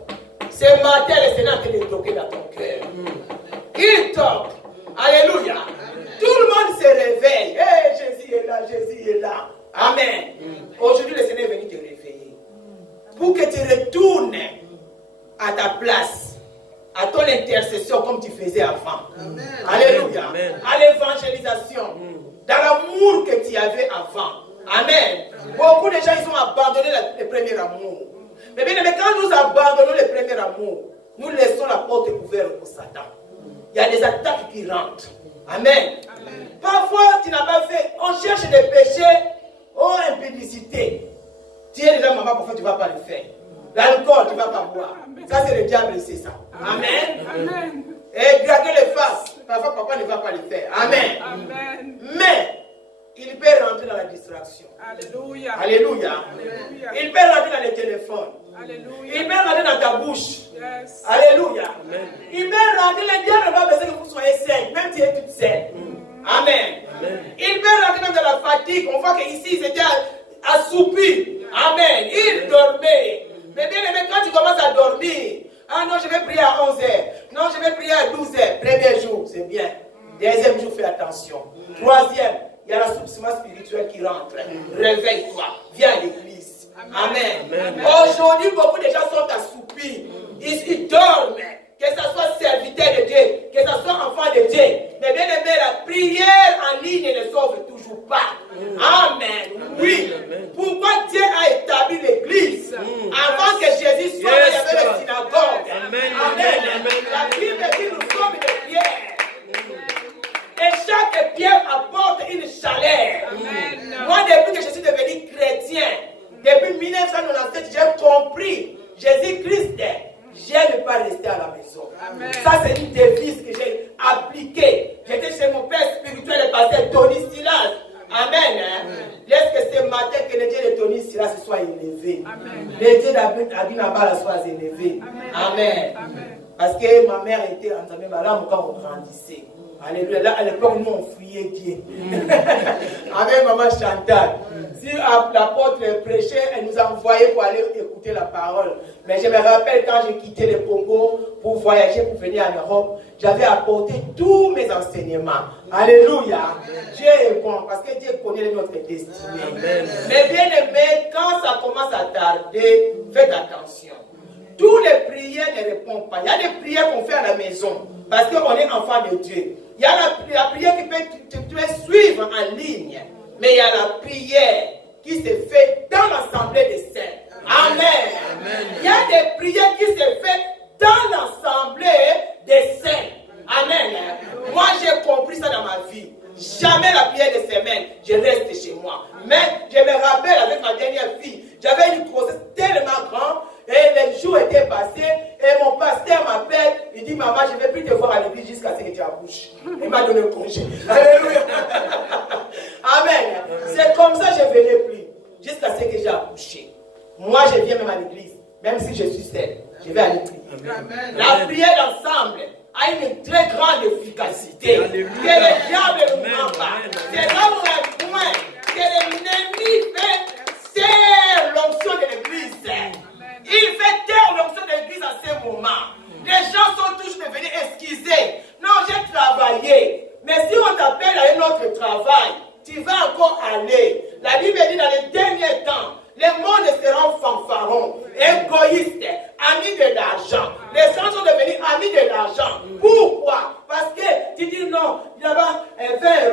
Ce matin, le Seigneur te le toquer dans ton cœur. Il toque. Alléluia. Tout le monde se réveille. Hey, Jésus est là, Jésus est là. Amen. Aujourd'hui, le Seigneur est venu te réveiller. Pour que tu retournes à ta place, à ton intercession comme tu faisais avant. Amen. Alléluia. Amen. À l'évangélisation. Dans l'amour que tu avais avant. Amen. Beaucoup de gens, ils ont abandonné le premier amour. Mais bien, quand nous abandonnons le premier amour, nous laissons la porte ouverte pour Satan. Il y a des attaques qui rentrent. Amen. Parfois, tu n'as pas fait. On cherche des péchés. Oh, impudicité. Tu es déjà maman, pour faire, tu ne vas pas le faire. L'alcool, tu ne vas pas boire. Ça, c'est le diable, c'est ça. Amen. Et draguer les faces. Parfois, papa ne va pas le faire. Amen. Mais, il peut rentrer dans la distraction. Alléluia. Alléluia. Il peut rentrer dans le téléphone. Alléluia. Il peut rentrer dans ta bouche. Yes. Alléluia. Amen. Il peut rentrer, le diable n'a pas besoin que vous soyez seul, même si tu es toute seule. Amen. Il peut rentrer dans la fatigue. On voit qu'ici, ils étaient assoupis. Amen. Ils dormaient. Mais bien aimé, quand tu commences à dormir, ah non, je vais prier à 11 h. Non, je vais prier à 12 h. Premier jour, c'est bien. Deuxième jour, fais attention. Troisième, il y a l'assouplissement spirituel qui rentre. Réveille-toi, viens à l'église. Amen. Aujourd'hui, beaucoup de gens sont assoupis. Ils dorment. Que ce soit serviteur de Dieu, que ce soit enfant de Dieu. Mais bien aimé, la prière en ligne ne sauve toujours pas. Amen. Oui. Pourquoi Dieu a établi l'église? Avant que Jésus soit, il y avait les synagogues. Amen. La Bible dit nous sommes des pierres. Et chaque pierre apporte une chaleur. Moi, depuis que je suis devenu chrétien, depuis 1997, j'ai compris Jésus-Christ. Je ne pas rester à la maison. Amen. Ça, c'est une devise que j'ai appliquée. J'étais chez mon père spirituel, le pasteur Tony Silas. Amen. Laisse que ce matin, que le Dieu de Tony Silas soit élevé. Amen. Le Dieu d'Abinabala soit élevé. Amen. Amen. Parce que ma mère était en train de là, quand on grandissait. Alléluia. Là, à l'époque, nous, on fuyait Dieu. Avec maman Chantal. Si l'apôtre prêchait, elle nous envoyait pour aller écouter la parole. Mais je me rappelle quand j'ai quitté le Congo pour voyager, pour venir en Europe, j'avais apporté tous mes enseignements. Alléluia. Dieu est bon parce que Dieu connaît notre destinée. Amen. Mais bien aimé, quand ça commence à tarder, faites attention. Toutes les prières ne répondent pas. Il y a des prières qu'on fait à la maison parce qu'on est enfant de Dieu. Il y a la prière qui peut suivre en ligne. Mais il y a la prière qui se fait dans l'assemblée des saints. Amen. Amen. Il y a des prières qui se font dans l'assemblée des saints. Amen. Moi, j'ai compris ça dans ma vie. Jamais la prière de semaine, je reste chez moi. Mais je me rappelle avec ma dernière fille, j'avais une grossesse tellement grande. Et les jours étaient passés, et mon pasteur m'appelle, il dit, maman, je ne vais plus te voir à l'église jusqu'à ce que tu accouches. Il m'a donné le congé. Alléluia. Amen. C'est comme ça que je ne venais plus, jusqu'à ce que j'ai accouché. Moi, je viens même à l'église, même si je suis seule, je vais aller prier. La prière ensemble a une très grande efficacité. Alléluia. Que le diable ne nous ment pas. C'est là où on point que l'ennemi fait taire l'onction de l'église. Il fait taire l'onction de l'église à ce moment. Les gens sont toujours devenus esquisés. Non, j'ai travaillé. Mais si on t'appelle à un autre travail, tu vas encore aller. La Bible dit dans les derniers temps, les mondes seront fanfarons, égoïstes, amis de l'argent. Les gens sont devenus amis de l'argent. Pourquoi? Parce que tu dis non, il y a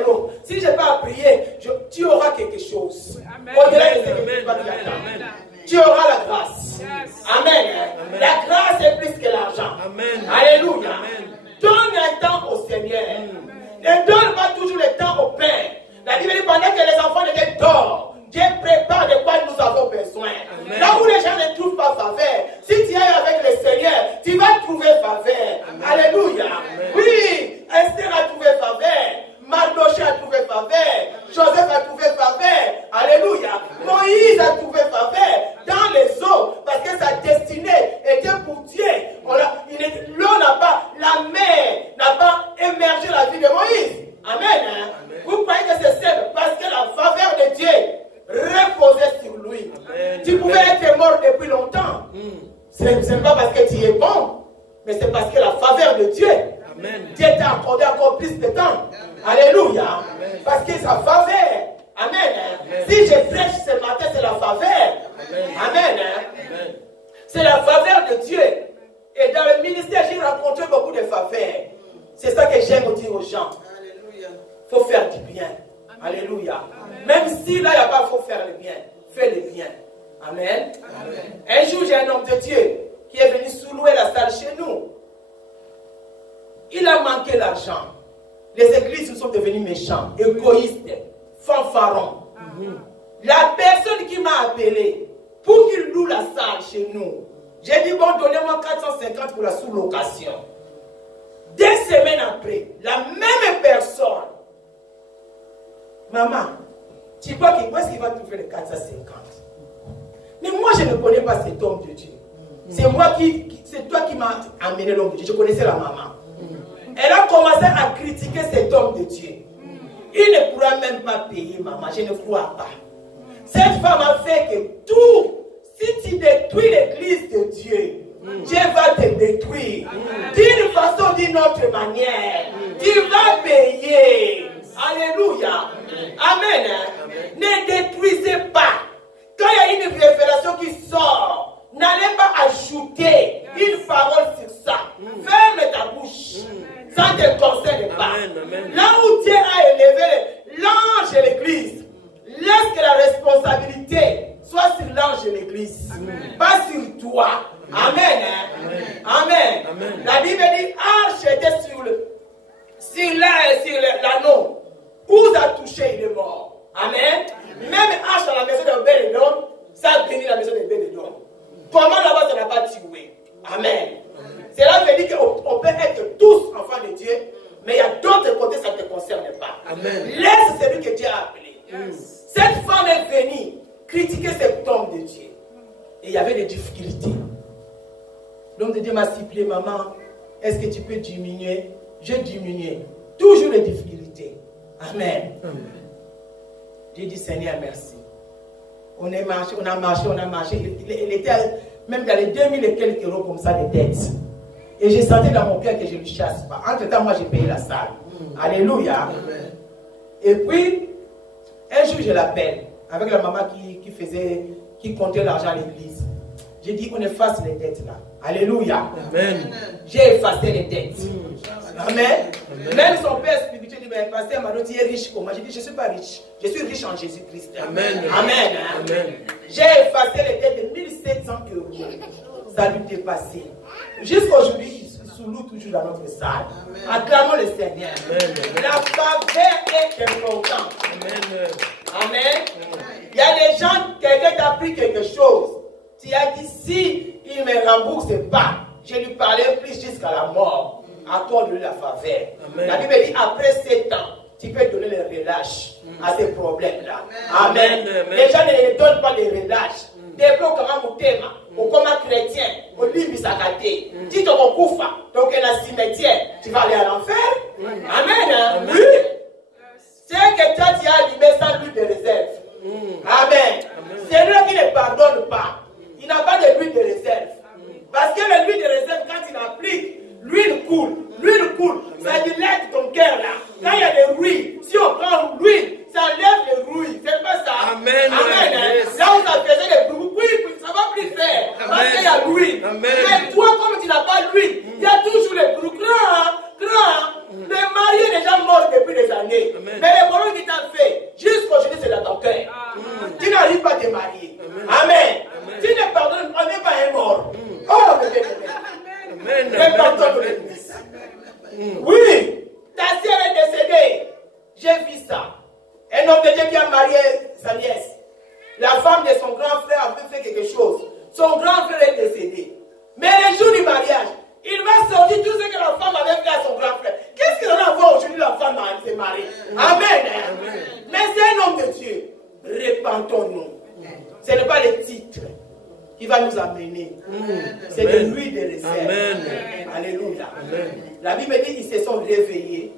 20 euros. Si je n'ai pas prié, tu auras quelque chose. Au-delà de ce que tu vas t'attendre. Tu auras la grâce. Yes. Amen. Amen. La grâce est plus que l'argent. Alléluia. Amen. Donne un temps au Seigneur. Ne donne pas toujours le temps au Père. La Bible dit pendant que les enfants de Dieu dorment, Dieu prépare de quoi nous avons besoin. Amen. Là où les gens ne trouvent pas faveur, si tu es avec le Seigneur, tu vas trouver faveur. Amen. Alléluia. Amen. Oui, Esther a trouvé faveur. Mardoché a trouvé faveur. Joseph a trouvé faveur. Alléluia. Moïse a trouvé faveur dans les eaux parce que sa destinée était pour Dieu. L'eau n'a pas, la mer n'a pas émergé la vie de Moïse. Amen. Amen. Vous croyez que c'est simple parce que la faveur de Dieu reposait sur lui. Amen. Tu pouvais être mort depuis longtemps. Ce n'est pas parce que tu es bon, mais c'est parce que la faveur de Dieu. Amen. Dieu t'a accordé encore plus de temps. Amen. Alléluia. Amen. Parce que sa faveur. Amen. Amen. Si je prêche ce matin, c'est la faveur. Amen. Amen. Amen. C'est la faveur de Dieu. Et dans le ministère, j'ai rencontré beaucoup de faveurs. C'est ça que j'aime dire aux gens. Il faut faire du bien. Amen. Alléluia. Amen. Même si là, il n'y a pas, il faut faire le bien. Fais le bien. Amen. Amen. Un jour, j'ai un homme de Dieu qui est venu sous-louer la salle chez nous. Il a manqué l'argent. Les églises nous sont devenues méchants, égoïstes, fanfarons. La personne qui m'a appelé pour qu'il loue la salle chez nous, j'ai dit, bon, donnez-moi 450 pour la sous-location. 2 semaines après, la même personne, maman, tu crois où est-ce qu'il va trouver les 450? Mais moi, je ne connais pas cet homme de Dieu. C'est toi qui m'as amené l'homme de Dieu. Je connaissais la maman. Elle a commencé à critiquer cet homme de Dieu. Il ne pourra même pas payer, maman. Je ne crois pas. Cette femme a fait que tout, si tu détruis l'église de Dieu, Dieu va te détruire. D'une façon ou d'une autre manière. Tu vas payer. Alléluia. responsabilité soit sur l'ange de l'église, pas sur toi. Amen. Amen. La Bible dit, arche était sur l'anneau. Où ça a touché, il est mort. Amen. Même arche dans la maison de Obed-Edom, ça a béni la maison de Obed-Edom. Comment là-bas, ça n'a pas tué. Amen. Cela veut dire qu'on peut être tous enfants de Dieu, mais il y a d'autres côtés, ça ne te concerne pas. Amen. Laisse celui que Dieu a appelé. Cette femme est venue critiquer cet homme de Dieu. Et il y avait des difficultés. L'homme de Dieu m'a supplié, maman, est-ce que tu peux diminuer? J'ai diminué. Toujours les difficultés. Amen. J'ai dit, Seigneur, merci. On a marché. Il était même dans les 2000 et quelques euros comme ça de dettes. Et j'ai senti dans mon cœur que je ne le chasse pas. Entre-temps, moi, j'ai payé la salle. Alléluia. Amen. Et puis, un jour, je l'appelle avec la maman qui comptait l'argent à l'église. J'ai dit, on efface les dettes là. Alléluia. Amen. J'ai effacé les dettes. Amen. Même son père spirituel dit, mais pasteur m'a dit, tu es riche comme moi. J'ai dit, je ne suis pas riche. Je suis riche en Jésus-Christ. Amen. Amen. Amen. J'ai effacé les dettes de 1700 euros. Ça lui dépassait. Jusqu'à aujourd'hui, il se loue toujours dans notre salle. Acclamons le Seigneur. Amen. La faveur est importante. Amen. Amen. Il y a des gens, quelqu'un t'a pris quelque chose. Tu as dit, si il ne me rembourse pas, je lui parlerai plus jusqu'à la mort. Accorde-lui la faveur. Amen. La Bible dit, après 7 ans, tu peux donner le relâche à ces problèmes-là. Amen. Les gens ne donnent pas les relâches. Des blocs comme un thème, ou comme un chrétien, au limbi sakaté. Si tu es koufa, donc il y a un cimetière, tu vas aller à l'enfer. Amen. Oui. C'est que toi tu as allumé sans l'huile de réserve. Amen. C'est lui qui ne pardonne pas. Il n'a pas de l'huile de réserve. Parce que l'huile de réserve, quand il applique, l'huile coule. L'huile coule. Ça dilate ton cœur là. Quand il y a des rouilles, si on prend l'huile, ça enlève les rouilles. C'est pas ça. Amen. Amen. Là où ça faisait des bruits, ça va plus faire. Parce qu'il y a l'huile. Mais toi, comme tu n'as pas l'huile, il y a toujours les bruits. Grand. Le mari est déjà mort depuis des années. Amen. Mais les paroles qu'il t'a fait, jusqu'aujourd'hui, c'est dans ton cœur. Tu n'arrives pas à te marier. Amen. Tu ne pardonnes pas, n'est pas un mort. Oh, mais pardonne l'église. Oui, ta sœur est décédée. J'ai vu ça. Un homme de Dieu qui a marié sa nièce. La femme de son grand frère avait fait quelque chose. Son grand frère est décédé. Mais le jour du mariage, il va sortir tout ce que la femme avait fait à son grand frère. Qu'est-ce qu'il en a à voir aujourd'hui, la femme s'est mariée? Amen. Mais c'est un homme de Dieu. Repentons-nous. Ce n'est pas le titre qui va nous amener. C'est de l'huile de réserve. Alléluia. Amen. La Bible dit qu'ils se sont réveillés.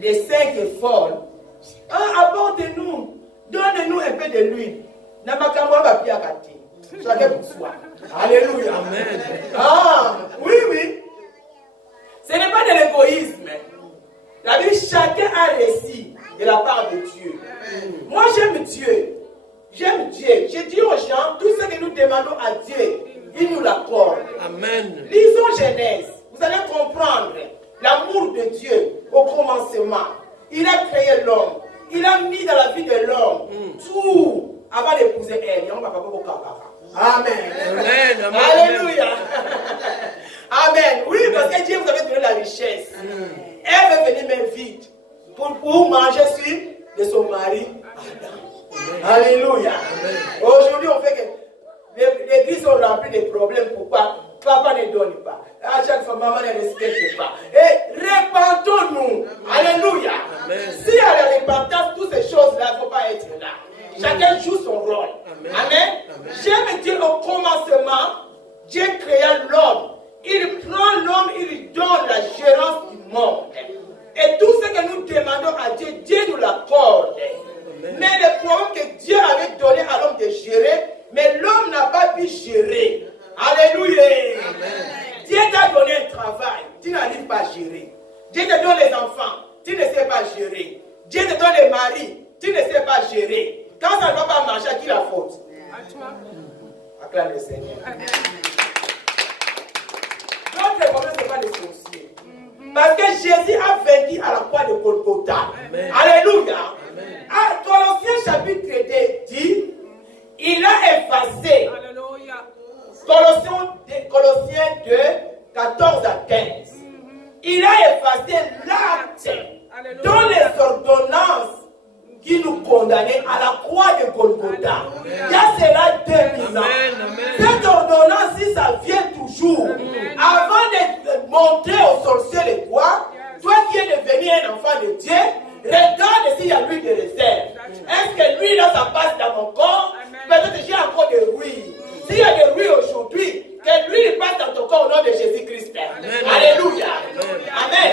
Les 5 folles. Ah, apportez-nous. Donnez-nous un peu de l'huile. Chacun pour soi. Alléluia. Amen. Ah, oui. Ce n'est pas de l'égoïsme. La Bible, chacun a réussi de la part de Dieu. Moi, j'aime Dieu. J'aime Dieu. Je dis aux gens, tout ce que nous demandons à Dieu, il nous l'accorde. Amen. Lisons Genèse. Vous allez comprendre l'amour de Dieu au commencement. Il a créé l'homme. Il a mis dans la vie de l'homme tout avant d'épouser elle. Amen. Amen. Alléluia. Amen. Oui, parce que Dieu vous avait donné la richesse. Elle veut venir même vite pour manger sur de son mari Adam. Alléluia. Aujourd'hui, on fait que l'église sont remplies de problèmes. Pourquoi? Papa ne donne pas. À chaque fois, maman ne respecte pas. Et repentons-nous. Alléluia. Si à la repentance, toutes ces choses-là ne vont pas être là. Chacun joue son rôle. Amen. J'aime Dieu au commencement. Dieu créa l'homme. Il prend l'homme, il lui donne la gérance du monde. Et tout ce que nous demandons à Dieu, Dieu nous l'accorde. Mais le problème que Dieu avait donné à l'homme de gérer, mais l'homme n'a pas pu gérer. Alléluia. Dieu t'a donné un travail, tu n'arrives pas à gérer. Dieu te donne les enfants, tu ne sais pas gérer. Dieu te donne les maris, tu ne sais pas gérer. Quand ça ne va pas marcher, à qui la faute? À toi. Acclame le Seigneur. Notre problème, ce n'est pas les sorciers. Parce que Jésus a vaincu à la croix de Golgotha. Alléluia. À Colossiens chapitre 2, croix de Golgotha. Il y a cela 2000 ans. Cette ordonnance, si ça vient toujours, avant de montrer aux sorciers les doigts, toi qui es devenu un enfant de Dieu, regarde s'il y a l'huile de réserve. Est-ce que l'huile là, ça passe dans mon corps? Peut-être j'ai encore de l'huile. S'il y a de l'huile aujourd'hui, que l'huile passe dans ton corps au nom de Jésus-Christ. Alléluia. Amen.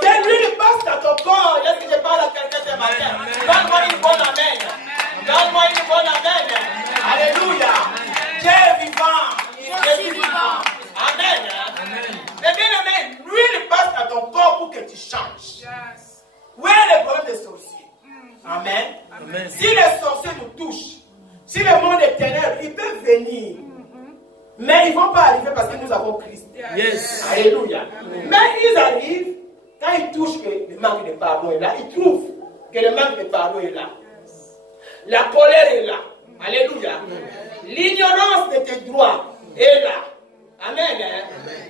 Que l'huile passe dans ton corps. Est-ce que je parle à quelqu'un ce matin? Donne-moi une bonne amen. Donne-moi une bonne amen. Alléluia. Dieu est vivant. Dieu est vivant. Amen. Mais bien amen, l'huile passe dans ton corps pour que tu changes. Où est le problème des sorciers? Amen. Si les sorciers nous touchent, si le monde est ténèbres, ils peuvent venir. Mais ils ne vont pas arriver parce que nous avons Christ. Yes. Alléluia. Mais ils arrivent, quand ils touchent que le manque de pardon est là, ils trouvent que le manque de pardon est là. La colère est là. Alléluia. L'ignorance de tes droits est là. Amen.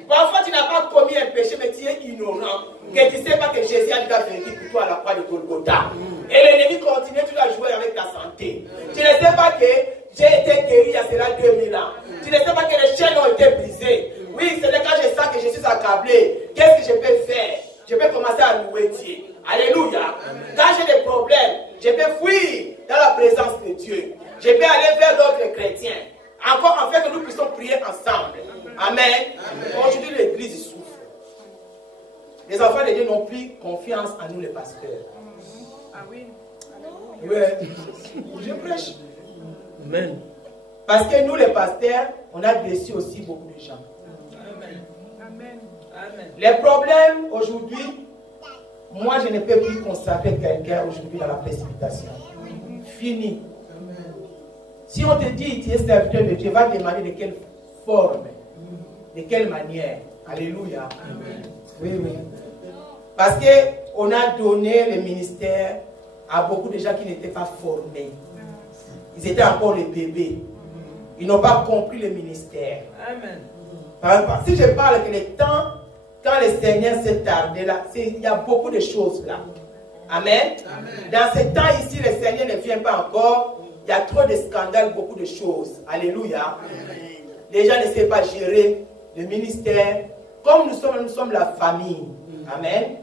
Parfois tu n'as pas commis un péché, mais tu es ignorant. Que tu ne sais pas que Jésus a déjà vaincu pour toi à la croix de Golgotha. Et l'ennemi continue, tu dois jouer avec ta santé. Tu ne sais pas que j'ai été guéri il y a cela 2000 ans. Tu ne sais pas que les chaînes ont été brisées. Oui, c'est quand je sens que je suis accablé. Qu'est-ce que je peux faire? Je peux commencer à louer Dieu. Alléluia. Quand j'ai des problèmes, je peux fuir dans la présence de Dieu. Je peux aller vers d'autres chrétiens. Encore afin que nous puissions prier ensemble. Amen. Aujourd'hui, l'église souffre. Les enfants de Dieu n'ont plus confiance en nous, les pasteurs. Ah oui. Ouais. Je prêche. Amen. Parce que nous, les pasteurs, on a blessé aussi beaucoup de gens. Amen. Les problèmes aujourd'hui, moi, je ne peux plus consacrer quelqu'un aujourd'hui dans la précipitation. Fini. Si on te dit, tu es serviteur de Dieu, va te demander de quelle forme, de quelle manière. Alléluia. Oui, oui. Parce qu'on a donné le ministère à beaucoup de gens qui n'étaient pas formés. Ils étaient encore les bébés. Ils n'ont pas compris le ministère. Amen. Par exemple, si je parle que le temps, quand le Seigneur s'est tardé là, il y a beaucoup de choses là. Amen. Dans ce temps ici, le Seigneur ne vient pas encore. Il y a trop de scandales, beaucoup de choses. Alléluia. Les gens ne savent pas gérer le ministère. Comme nous sommes la famille. Amen.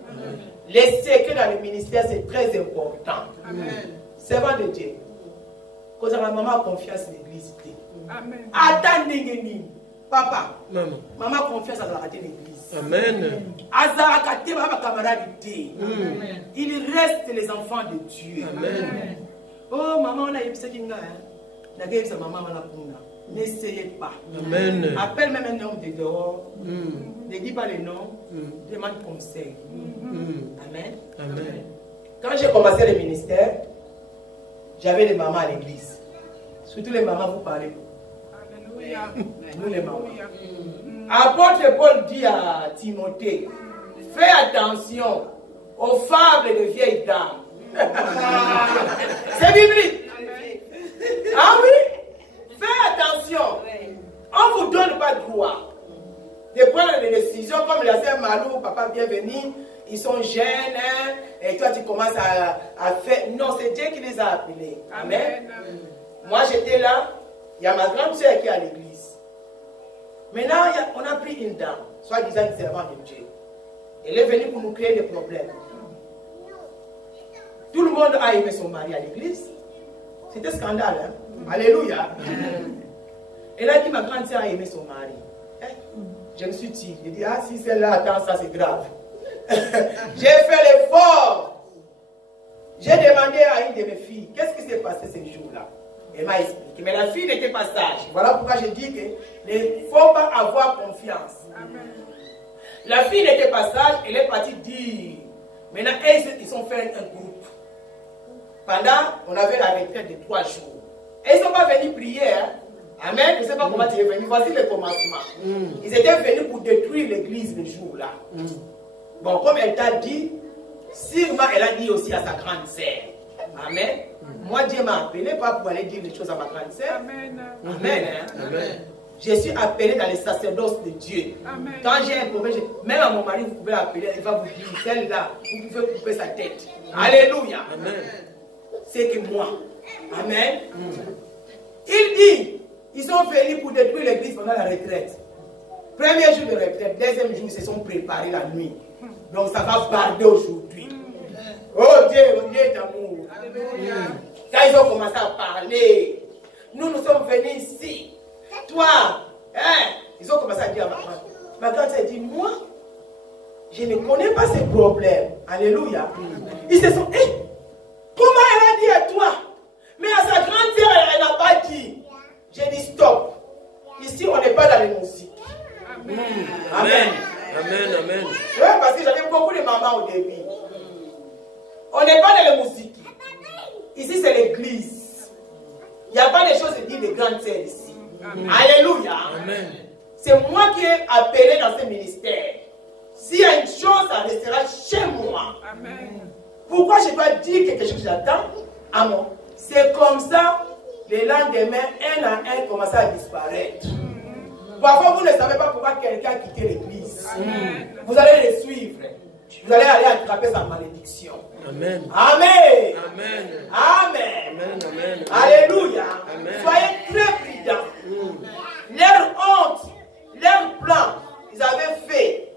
Les secrets dans le ministère, c'est très important. Servant de Dieu. Quand la maman a confiance en l'église. Amen. Attendez, papa. Maman. Maman a confiance en l'église. Amen. Il reste les enfants de Dieu. Amen. Oh, maman, on a eu ce qu'il y a. Maman, n'essayez pas. Amen. Appelle même un homme de dehors. Ne dis pas le nom. Demande conseil. Amen. Amen. Quand j'ai commencé le ministère, j'avais les mamans à l'église. Surtout les mamans, vous parlez. Alléluia. Nous les mamans. Apôtre Paul dit à Timothée, fais attention aux fables de vieilles dames. C'est biblique. Ah oui? Fais attention. On ne vous donne pas droit de prendre des décisions comme la sœur Malou, papa bienvenue. Ils sont jeunes, hein, et toi tu commences à faire. Non, c'est Dieu qui les a appelés. Amen. Moi j'étais là, il y a ma grande sœur qui est à l'église. Maintenant, on a pris une dame, soi-disant une servante de Dieu. Elle est venue pour nous créer des problèmes. Tout le monde a aimé son mari à l'église. C'était scandale. Hein? Alléluia. Elle a dit, ma grande sœur a aimé son mari. Je me suis dit, ah si celle-là attend ça, c'est grave. J'ai fait l'effort. J'ai demandé à une de mes filles, qu'est-ce qui s'est passé ce jour-là? Elle m'a expliqué. Mais la fille n'était pas sage. Voilà pourquoi je dis qu'il ne faut pas avoir confiance. Amen. La fille n'était pas sage, elle est partie dire. Maintenant, ils ont fait un groupe. Pendant, on avait la retraite de 3 jours. Et ils ne sont pas venus prier. Hein? Amen. Je ne sais pas comment tu es venu. Voici le commencement. Ils étaient venus pour détruire l'église le jour-là. Bon, comme elle t'a dit, sûrement elle a dit aussi à sa grande sœur. Amen. Moi, Dieu m'a appelé pas pour aller dire des choses à ma grande sœur. Amen. Amen. Hein? Amen. Je suis appelé dans les sacerdoces de Dieu. Amen. Quand j'ai un problème, même à mon mari, vous pouvez l'appeler, il va vous dire, celle-là, vous pouvez couper sa tête. Alléluia. Amen. C'est que moi, Amen. Il dit, ils sont venus pour détruire l'église pendant la retraite. Premier jour de retraite, deuxième jour, ils se sont préparés la nuit. Donc ça va barder aujourd'hui. Oh Dieu d'amour. Quand ils ont commencé à parler, nous sommes venus ici. Toi, ils ont commencé à dire à ma grande. Ma grande s'est dit, moi, je ne connais pas ces problèmes. Alléluia. Ils se sont, comment elle a dit à toi? Mais à sa grande sœur, elle n'a pas dit. J'ai dit stop. Ici, on n'est pas dans les musiques. Amen. Amen. Amen. Amen. Oui, parce que j'avais beaucoup de mamans au début. On n'est pas dans les musiques. Ici, c'est l'église. Il n'y a pas de choses dites de grandes sœurs ici. Alléluia. Amen. C'est moi qui ai appelé dans ce ministère. S'il y a une chose, ça restera chez moi. Amen. Pourquoi je dois dire quelque chose que j'attends? Amen. C'est comme ça, le lendemain, un à un, commence à disparaître. Parfois, vous ne savez pas pourquoi quelqu'un a quitté l'église. Vous allez le suivre. Vous allez aller attraper sa malédiction. Amen. Amen. Amen. Amen. Amen. Amen. Alléluia. Amen. Soyez très prudents. Leur honte, leur plan, ils avaient fait,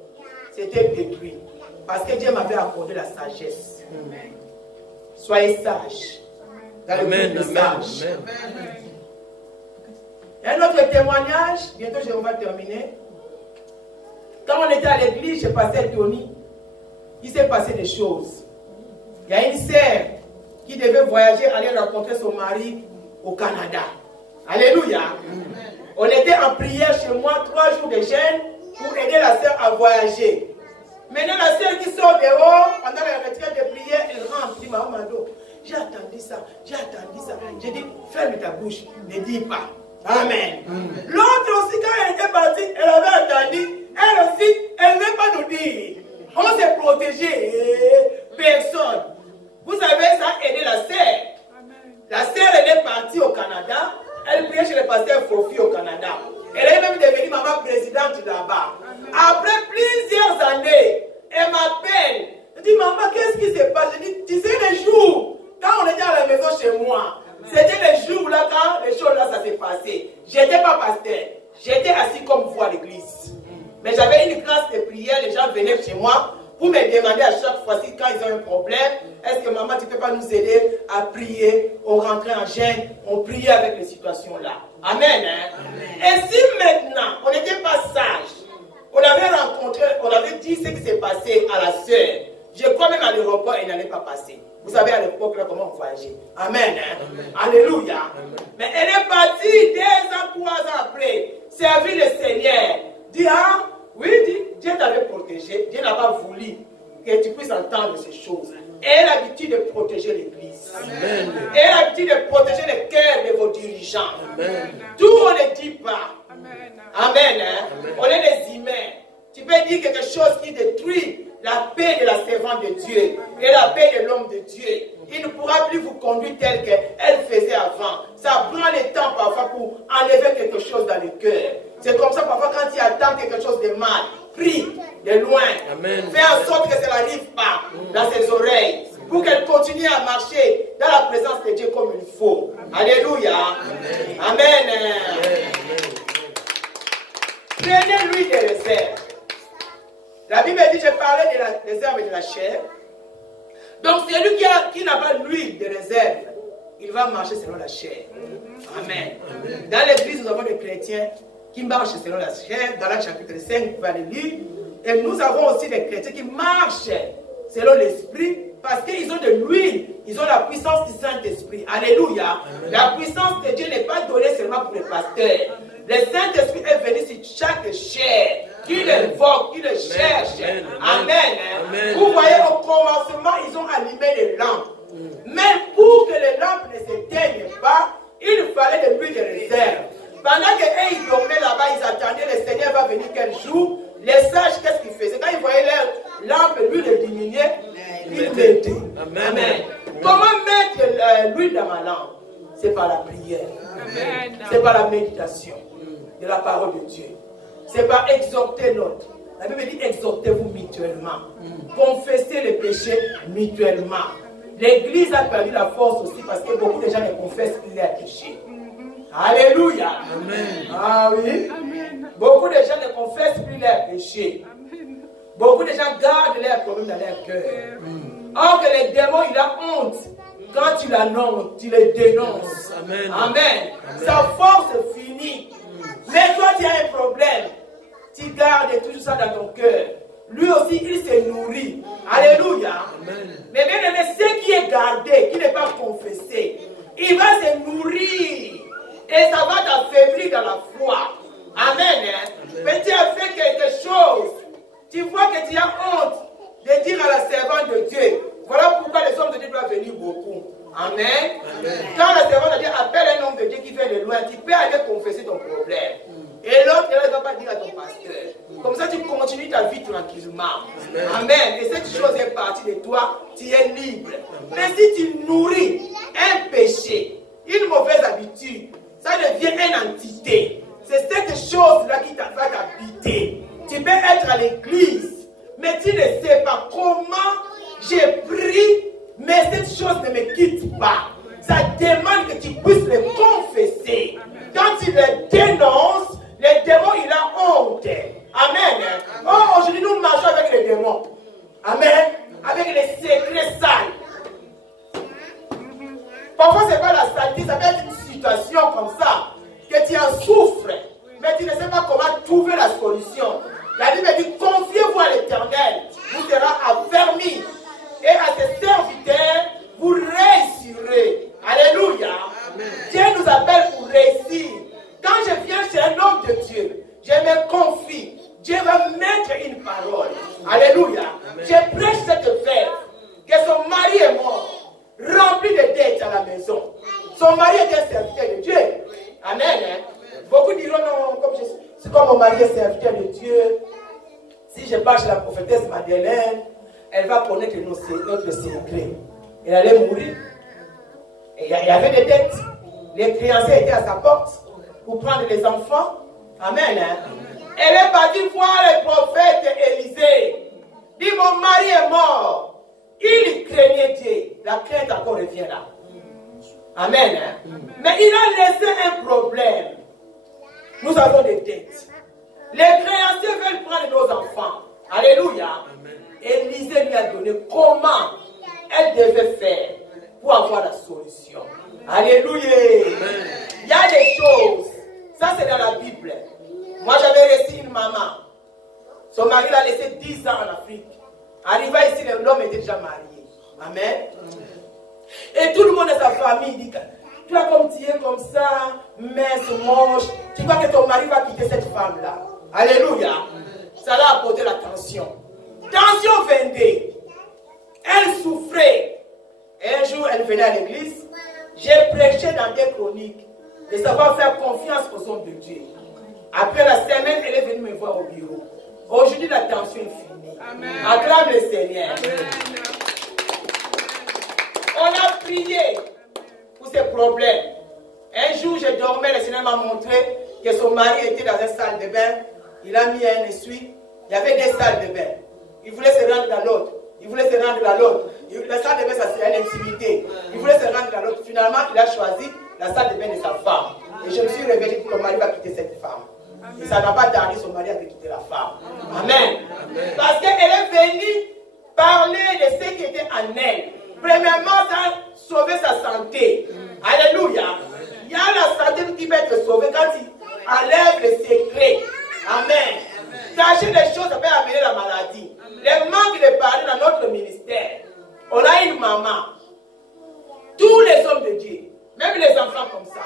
c'était détruit. Parce que Dieu m'avait accordé la sagesse. Soyez sages. Dans le Amen. groupe de Amen. sages. Amen. Un autre témoignage, bientôt on va terminer. Quand on était à l'église, j'ai passé Tony, il s'est passé des choses. Il y a une sœur qui devait voyager, aller rencontrer son mari au Canada. Alléluia. On était en prière chez moi, 3 jours de jeûne pour aider la sœur à voyager. Maintenant, la sœur qui sort dehors, pendant la retraite de prière, elle rentre, dit, Maman Mado, j'ai attendu ça, j'ai attendu ça. J'ai dit, ferme ta bouche, ne dis pas. Amen. L'autre aussi, quand elle était partie, elle avait attendu. Elle aussi, elle ne veut pas nous dire. On s'est protégé. Personne. Vous savez, ça a aidé la sœur. La sœur, elle est partie au Canada. Elle priait chez le pasteur Fofi au Canada. Elle est même devenue maman présidente là-bas. Après plusieurs années, elle m'appelle. Elle dit, maman, qu'est-ce qui se passe? Je dis, tu sais, les jours, quand on était à la maison chez moi, c'était les jours là, quand les choses là, ça s'est passé. J'étais pas pasteur. J'étais assis comme vous à l'église. Mais j'avais une classe de prière. Les gens venaient chez moi pour me demander à chaque fois-ci, quand ils ont un problème, est-ce que maman, tu ne peux pas nous aider à prier? On rentrait en gêne, on priait avec les situations là. Amen. Hein? Amen. Et si maintenant, on n'était pas sage, on avait rencontré, on avait dit ce qui s'est passé à la sœur, je crois même à l'aéroport, elle n'allait pas passer. Vous savez à l'époque, là, comment on voyageait. Amen. Hein? Amen. Alléluia. Amen. Mais elle est partie 2 ans, 3 ans après, servir le Seigneur. Dit, ah, oui, dit, Dieu t'avait protégé. Dieu n'a pas voulu que tu puisses entendre ces choses. Et elle a l'habitude de protéger l'église. Et elle a l'habitude de protéger le cœur de vos dirigeants. Amen. Tout on ne dit pas. Amen. Amen, hein? Amen. On est des humains. Tu peux dire quelque chose qui détruit la paix de la servante de Dieu et la paix de l'homme de Dieu. Il ne pourra plus vous conduire tel qu'elle faisait avant. Ça prend le temps parfois pour enlever quelque chose dans le cœur. C'est comme ça parfois quand tu attends quelque chose de mal, prie de loin. Amen. Fais en sorte que ça n'arrive pas dans ses oreilles pour qu'elle continue à marcher dans la présence de Dieu comme il faut. Amen. Alléluia. Amen. Amen. Amen. Prenez l'huile de réserve. La Bible dit, je parlais de la réserve et de la chair. Donc celui qui n'a pas l'huile de réserve, il va marcher selon la chair. Amen. Amen. Dans l'église, nous avons des chrétiens qui marchent selon la chair. Dans l'acte chapitre 5, vous allez lire. Et nous avons aussi des chrétiens qui marchent selon l'esprit parce qu'ils ont de l'huile. Ils ont la puissance du Saint-Esprit. Alléluia. Amen. La puissance de Dieu n'est pas donnée seulement pour les pasteurs. Le Saint-Esprit est venu sur chaque chair qui l'évoque, qui le cherche. Amen. Amen. Amen. Vous voyez, au commencement, ils ont allumé les lampes. Mais pour que les lampes ne s'éteignent pas, il fallait de l'huile de réserve. Pendant qu'ils dormaient là-bas, ils attendaient le Seigneur va venir quel jour. Les sages, qu'est-ce qu'ils faisaient? Quand ils voyaient leur lampe, l'huile diminuer, ils mettaient. Amen. Amen. Comment mettre l'huile dans ma lampe? C'est par la prière. C'est par la méditation de la parole de Dieu. C'est par exhorter l'autre. La Bible dit exhortez-vous mutuellement. Confessez les péchés mutuellement. L'église a perdu la force aussi parce que beaucoup de gens ne confessent plus leurs péchés. Alléluia. Amen. Ah oui. Amen. Beaucoup de gens ne confessent plus leurs péchés. Amen. Beaucoup de gens gardent leurs problèmes dans leur cœur. Or que les démons, il a honte. Quand tu l'annonces, tu les dénonces. Amen. Amen. Sa force est finie. Mais toi, tu as un problème. Tu gardes toujours ça dans ton cœur. Lui aussi, il se nourrit. Alléluia. Amen. Mais bien aimé, ce qui est gardé, qui n'est pas confessé, il va se nourrir. Et ça va t'affaiblir dans la foi. Amen. Mais tu as fait quelque chose. Tu vois que tu as honte de dire à la servante de Dieu. Voilà pourquoi les hommes de Dieu doivent venir beaucoup. Amen. Quand la servante de Dieu appelle un homme de Dieu qui vient de loin, tu peux aller confesser ton problème. Et l'autre, elle ne va pas dire à ton pasteur. Comme ça, tu continues ta vie tranquillement. Amen. Et cette chose est partie de toi, tu es libre. Mais si tu nourris un péché, une mauvaise habitude, ça devient une entité. C'est cette chose-là qui va t'habiter. Tu peux être à l'église, mais tu ne sais pas comment j'ai pris, mais cette chose ne me quitte pas. Ça demande que tu puisses le confesser. Quand tu le dénonces, les démons, il a honte. Amen. Oh, aujourd'hui, nous marchons avec les démons. Amen. Avec les secrets sales. Parfois, ce n'est pas la saleté, ça peut être une situation comme ça, que tu en souffres, mais tu ne sais pas comment trouver la solution. La Bible dit, confiez-vous à l'Éternel, vous serez affermis. Et à ses serviteurs, vous réussirez. Alléluia. Amen. Dieu nous appelle pour réussir. Quand je viens chez un homme de Dieu, je me confie. Dieu va mettre une parole. Alléluia. Amen. Je prêche cette verbe que son mari est mort, rempli de dettes à la maison. Son mari est un serviteur de Dieu. Amen. Beaucoup diront non, comme mon mari est serviteur de Dieu, si je pars chez la prophétesse Madeleine, elle va connaître notre secret. Elle allait mourir. Et il y avait des dettes. Les créanciers étaient à sa porte pour prendre les enfants. Amen. Elle est partie voir le prophète Élisée. Dit, mon mari est mort. Il craignait Dieu. La crainte encore revient là. Amen. Mais il a laissé un problème. Nous avons des dettes. Les créanciers veulent prendre nos enfants. Alléluia. Élisée lui a donné comment elle devait faire pour avoir la solution. Alléluia. Il y a des choses. Ça, c'est dans la Bible. Moi, j'avais reçu une maman. Son mari l'a laissé 10 ans en Afrique. Arrivé ici, l'homme était déjà marié. Amen. Et tout le monde de sa famille dit que toi, comme tu es comme ça, mince, moche, tu crois que ton mari va quitter cette femme-là. Alléluia. Ça l'a apporté la tension. Tension 22. Elle souffrait. Et un jour, elle venait à l'église. J'ai prêché dans des chroniques de savoir faire confiance aux hommes de Dieu. Après la semaine, elle est venue me voir au bureau. Aujourd'hui, la tension est finie. Amen. Acclame le Seigneur. Amen. On a prié pour ces problèmes. Un jour, je dormais, le Seigneur m'a montré que son mari était dans une salle de bain. Il a mis un essuie. Il y avait des salles de bain. Il voulait se rendre dans l'autre. Il voulait se rendre dans l'autre. La salle de bain, ça c'est une intimité. Il voulait se rendre dans l'autre. Finalement, il a choisi la salle de bain de sa femme. Et je me suis réveillé que ton mari va quitter cette femme. Et ça n'a pas tardé, son mari a quitté la femme. Amen. Parce qu'elle est venue parler de ce qui était en elle. Premièrement, ça a sauvé sa santé. Alléluia. Il y a la santé qui peut être sauvée quand il enlève le secret. Amen. Cacher des choses, ça peut amener la maladie. Les manques de parler dans notre ministère. On a une maman. Tous les hommes de Dieu, même les enfants comme ça,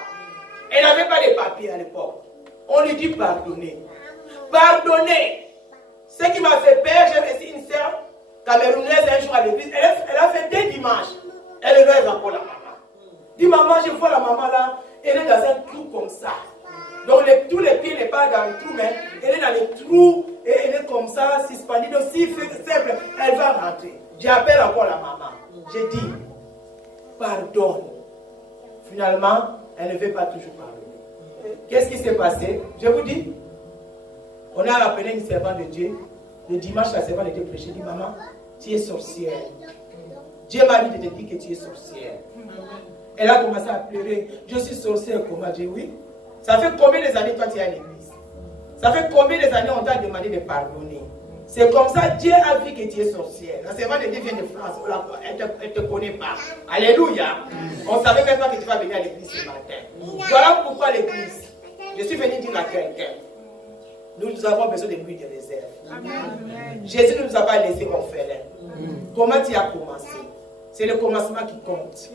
elle n'avait pas de papiers à l'époque. On lui dit pardonner. Pardonner. Ce qui m'a fait peur, j'ai reçu une sœur camerounaise un jour à l'église. Elle a fait 2 dimanches. Elle rêve encore la maman. Dit maman, je vois la maman là, elle est dans un trou comme ça. Donc tous les pieds n'est pas dans le trou, mais elle est dans le trou et elle est comme ça, suspendue. Donc si fait simple, elle va rentrer. J'appelle encore la maman. J'ai dit, pardonne. Finalement, elle ne veut pas toujours pardonner. Qu'est-ce qui s'est passé? Je vous dis, on a appelé une servante de Dieu. Le dimanche, la servante était prêchée. Elle dit, maman, tu es sorcière. Dieu m'a dit de te dire que tu es sorcière. Elle a commencé à pleurer. Je suis sorcière, comment? J'ai dit oui. Ça fait combien d'années toi tu es à l'église? Ça fait combien d'années on t'a demandé de pardonner? C'est comme ça, Dieu a vu que tu es sorcière. La servante de Dieu vient de France, elle ne te connaît pas. Alléluia. On savait même pas que tu vas venir à l'église ce matin. Voilà pourquoi l'église. Je suis venu dire à quelqu'un, nous avons besoin de lui de réserve. Amen. Jésus ne nous a pas laissé orphelins. Comment tu as commencé? C'est le commencement qui compte.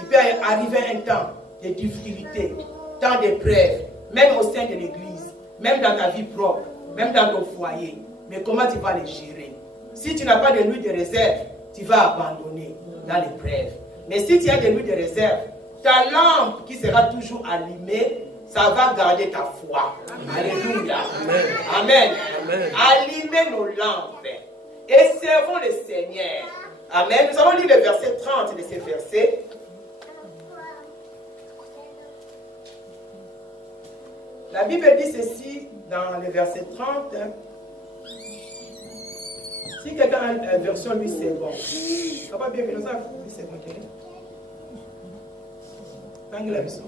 Il peut arriver un temps de difficultés, temps d'épreuves, même au sein de l'église, même dans ta vie propre, même dans ton foyer. Mais comment tu vas les gérer? Si tu n'as pas de l'huile de réserve, tu vas abandonner dans l'épreuve. Mais si tu as de l'huile de réserve, ta lampe qui sera toujours allumée, ça va garder ta foi. Alléluia. Amen. Amen. Amen. Allumez nos lampes et servons le Seigneur. Amen. Nous allons lire le verset 30 de ces versets. La Bible dit ceci dans le verset 30. Si quelqu'un a une version, lui c'est bon. Ça va bien, mais ça, lui c'est bon. Tant que la version.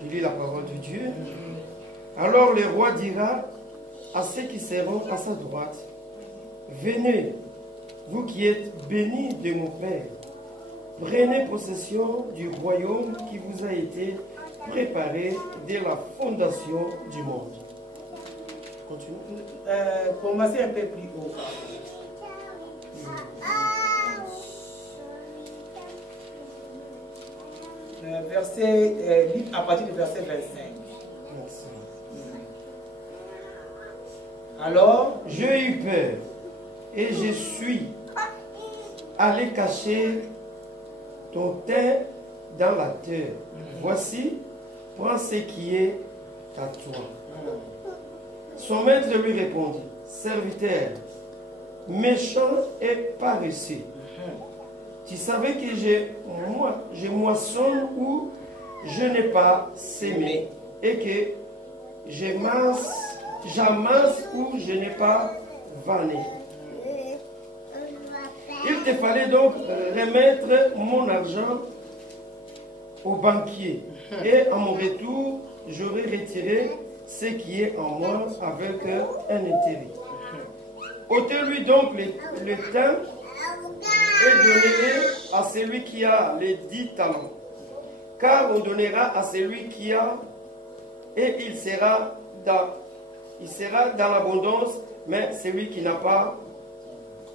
Je lis la parole de Dieu. Alors le roi dira à ceux qui seront à sa droite, venez, vous qui êtes bénis de mon Père, prenez possession du royaume qui vous a été préparé dès la fondation du monde. Continue. Commencez un peu plus haut. Verset, à partir du verset 25. Merci. Alors, j'ai eu peur et je suis allé cacher ton teint dans la terre. Voici, prends ce qui est à toi. Son maître lui répondit, serviteur, méchant et paresseux. Tu savais que je moissonne où je n'ai pas sémé et que j'amasse où je n'ai pas vanné. Il te fallait donc remettre mon argent au banquier et à mon retour, j'aurais retiré ce qui est en moi avec un intérêt. Ôtez-lui donc le temps et donnez-le à celui qui a les 10 talents. Car on donnera à celui qui a et il sera dans l'abondance, mais celui qui n'a pas,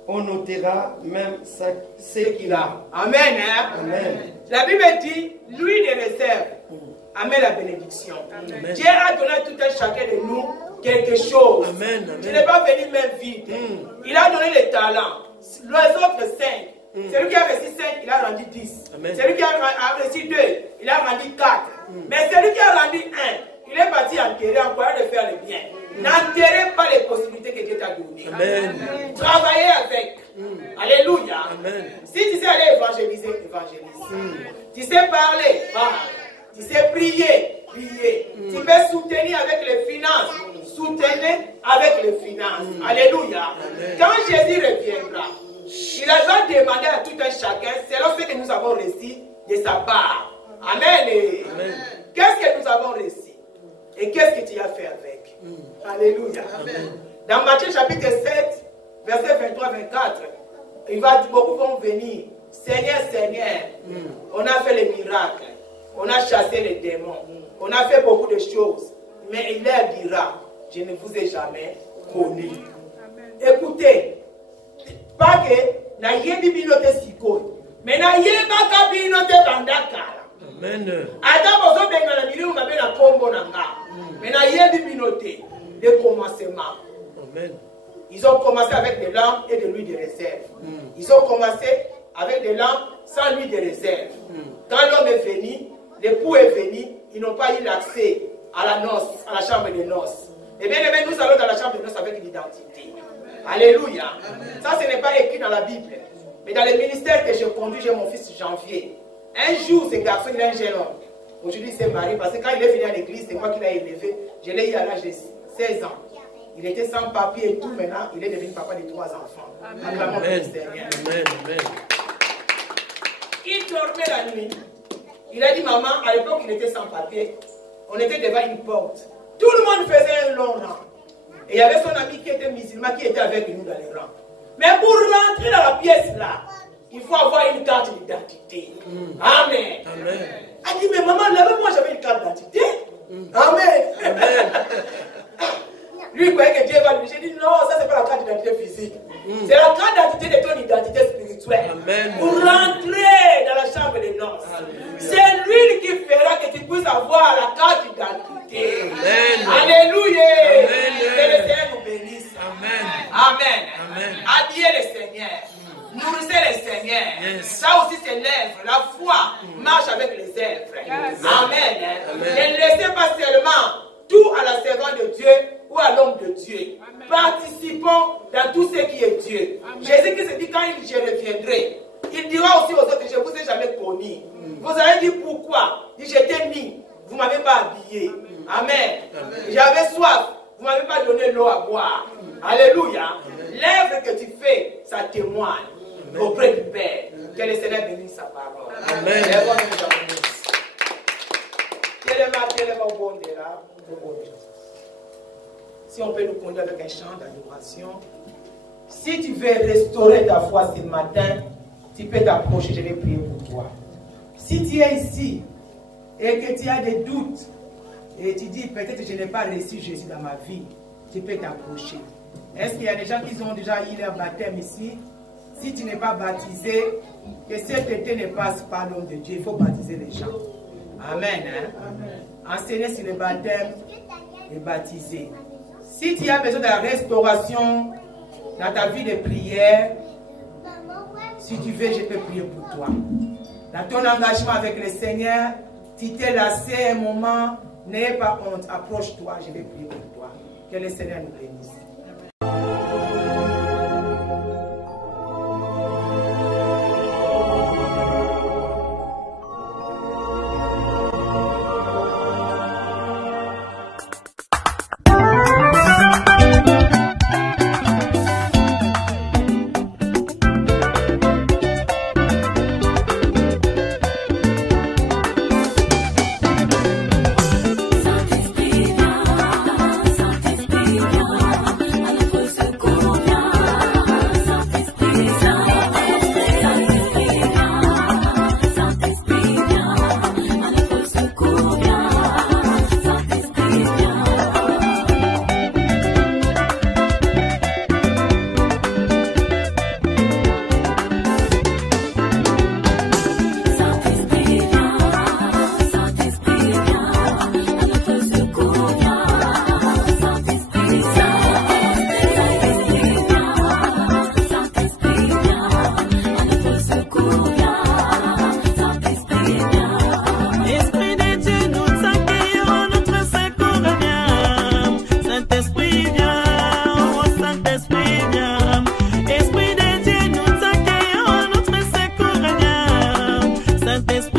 on ôtera même ce qu'il a. Amen. Hein? Amen. La Bible dit, lui de réserve. Amen, la bénédiction. Amen. Dieu a donné à tout un chacun de nous quelque chose. Amen. Amen. Tu n'es pas venu même vide. Il a donné les talents. Les autres 5. Celui qui a reçu 5, il a rendu 10. Amen. Celui qui a reçu 2, il a rendu 4. Mais celui qui a rendu 1, il est parti enterrer, encore de faire le bien. N'enterrez pas les possibilités que Dieu t'a données. Amen. Travaillez avec. Alléluia. Amen. Si tu sais aller évangéliser, évangélise. Tu sais parler, parle. Tu sais prier, prier. Tu peux soutenir avec les finances, soutenez avec les finances. Alléluia. Amen. Quand Jésus reviendra, il a demandé à tout un chacun, selon ce que nous avons reçu de sa part. Amen. Amen. Qu'est-ce que nous avons reçu? Et qu'est-ce que tu as fait avec? Alléluia. Amen. Dans Matthieu chapitre 7, verset 23-24, beaucoup vont venir. Seigneur, Seigneur, on a fait les miracles. On a chassé les démons. On a fait beaucoup de choses. Mais il leur dira, je ne vous ai jamais connu. Écoutez, pas que na yebi binote siko, mais na yeba binote bandaka. Amen. Adam ozo benga na milieu na bena kombo na nga. Mais na yebi binote le commencement. Amen. Ils ont commencé avec des lampes et de l'huile de réserve. Ils ont commencé avec des lampes sans l'huile de réserve. Quand l'homme est venu, l'époux est venu, ils n'ont pas eu l'accès à la noce, à la chambre de noces. Et bien aimé, nous allons dans la chambre de noces avec l'identité. Alléluia. Amen. Ça, ce n'est pas écrit dans la Bible. Mais dans le ministère que je conduis, j'ai mon fils Janvier. Un jour, ce garçon, il est un jeune homme. Aujourd'hui, c'est marié parce que quand il est venu à l'église, c'est moi qui l'ai élevé. Je l'ai eu à l'âge de 16 ans. Il était sans papier et tout, maintenant il est devenu papa de 3 enfants. Acclamons le Seigneur. Amen. Amen. Il dormait la nuit. Il a dit, maman, à l'époque il était sans papier. On était devant une porte. Tout le monde faisait un long rang. Et il y avait son ami qui était musulman qui était avec nous dans les rangs. Mais pour rentrer dans la pièce là, il faut avoir une carte d'identité. Amen. Amen. Elle dit, mais maman, là moi j'avais une carte d'identité. Amen. Amen. Lui, il croyait que Dieu va lui dire, j'ai dit, non, ça c'est pas la carte d'identité physique. C'est la carte d'identité de ton identité spirituelle. Amen. Pour rentrer dans la chambre des noces. C'est lui qui fera que tu puisses avoir la carte d'identité. Amen. Alléluia. Amen. Que le Seigneur nous bénisse. Amen. Amen. Amen. Habillez le Seigneur. Nourrissez le Seigneur. Yes. Ça aussi c'est l'œuvre. La foi marche avec les œuvres. Amen. Amen. Ne laissez pas seulement tout à la servante de Dieu ou à l'homme de Dieu. Participons dans tout ce qui est Dieu. Jésus-Christ dit quand je reviendrai, il dira aussi aux autres, je ne vous ai jamais connu. Vous allez dire pourquoi? Il dit, j'étais mis, vous ne m'avez pas habillé. Amen. J'avais soif, vous ne m'avez pas donné l'eau à boire. Alléluia. L'œuvre que tu fais, ça témoigne auprès du Père. Que le Seigneur bénisse sa parole. Amen. Si on peut nous conduire avec un chant d'adoration. Si tu veux restaurer ta foi ce matin, tu peux t'approcher, je vais prier pour toi. Si tu es ici et que tu as des doutes et tu dis peut-être que je n'ai pas reçu Jésus dans ma vie, tu peux t'approcher. Est-ce qu'il y a des gens qui ont déjà eu leur baptême ici? Si tu n'es pas baptisé, que cet été ne passe pas l'homme de Dieu, il faut baptiser les gens. Amen. Enseigner sur le baptême et baptiser. Si tu as besoin de la restauration dans ta vie de prière, si tu veux, je peux prier pour toi. Dans ton engagement avec le Seigneur, tu t'es lassé un moment, n'aie pas honte, approche-toi, je vais prier pour toi. Que le Seigneur nous bénisse. Esprit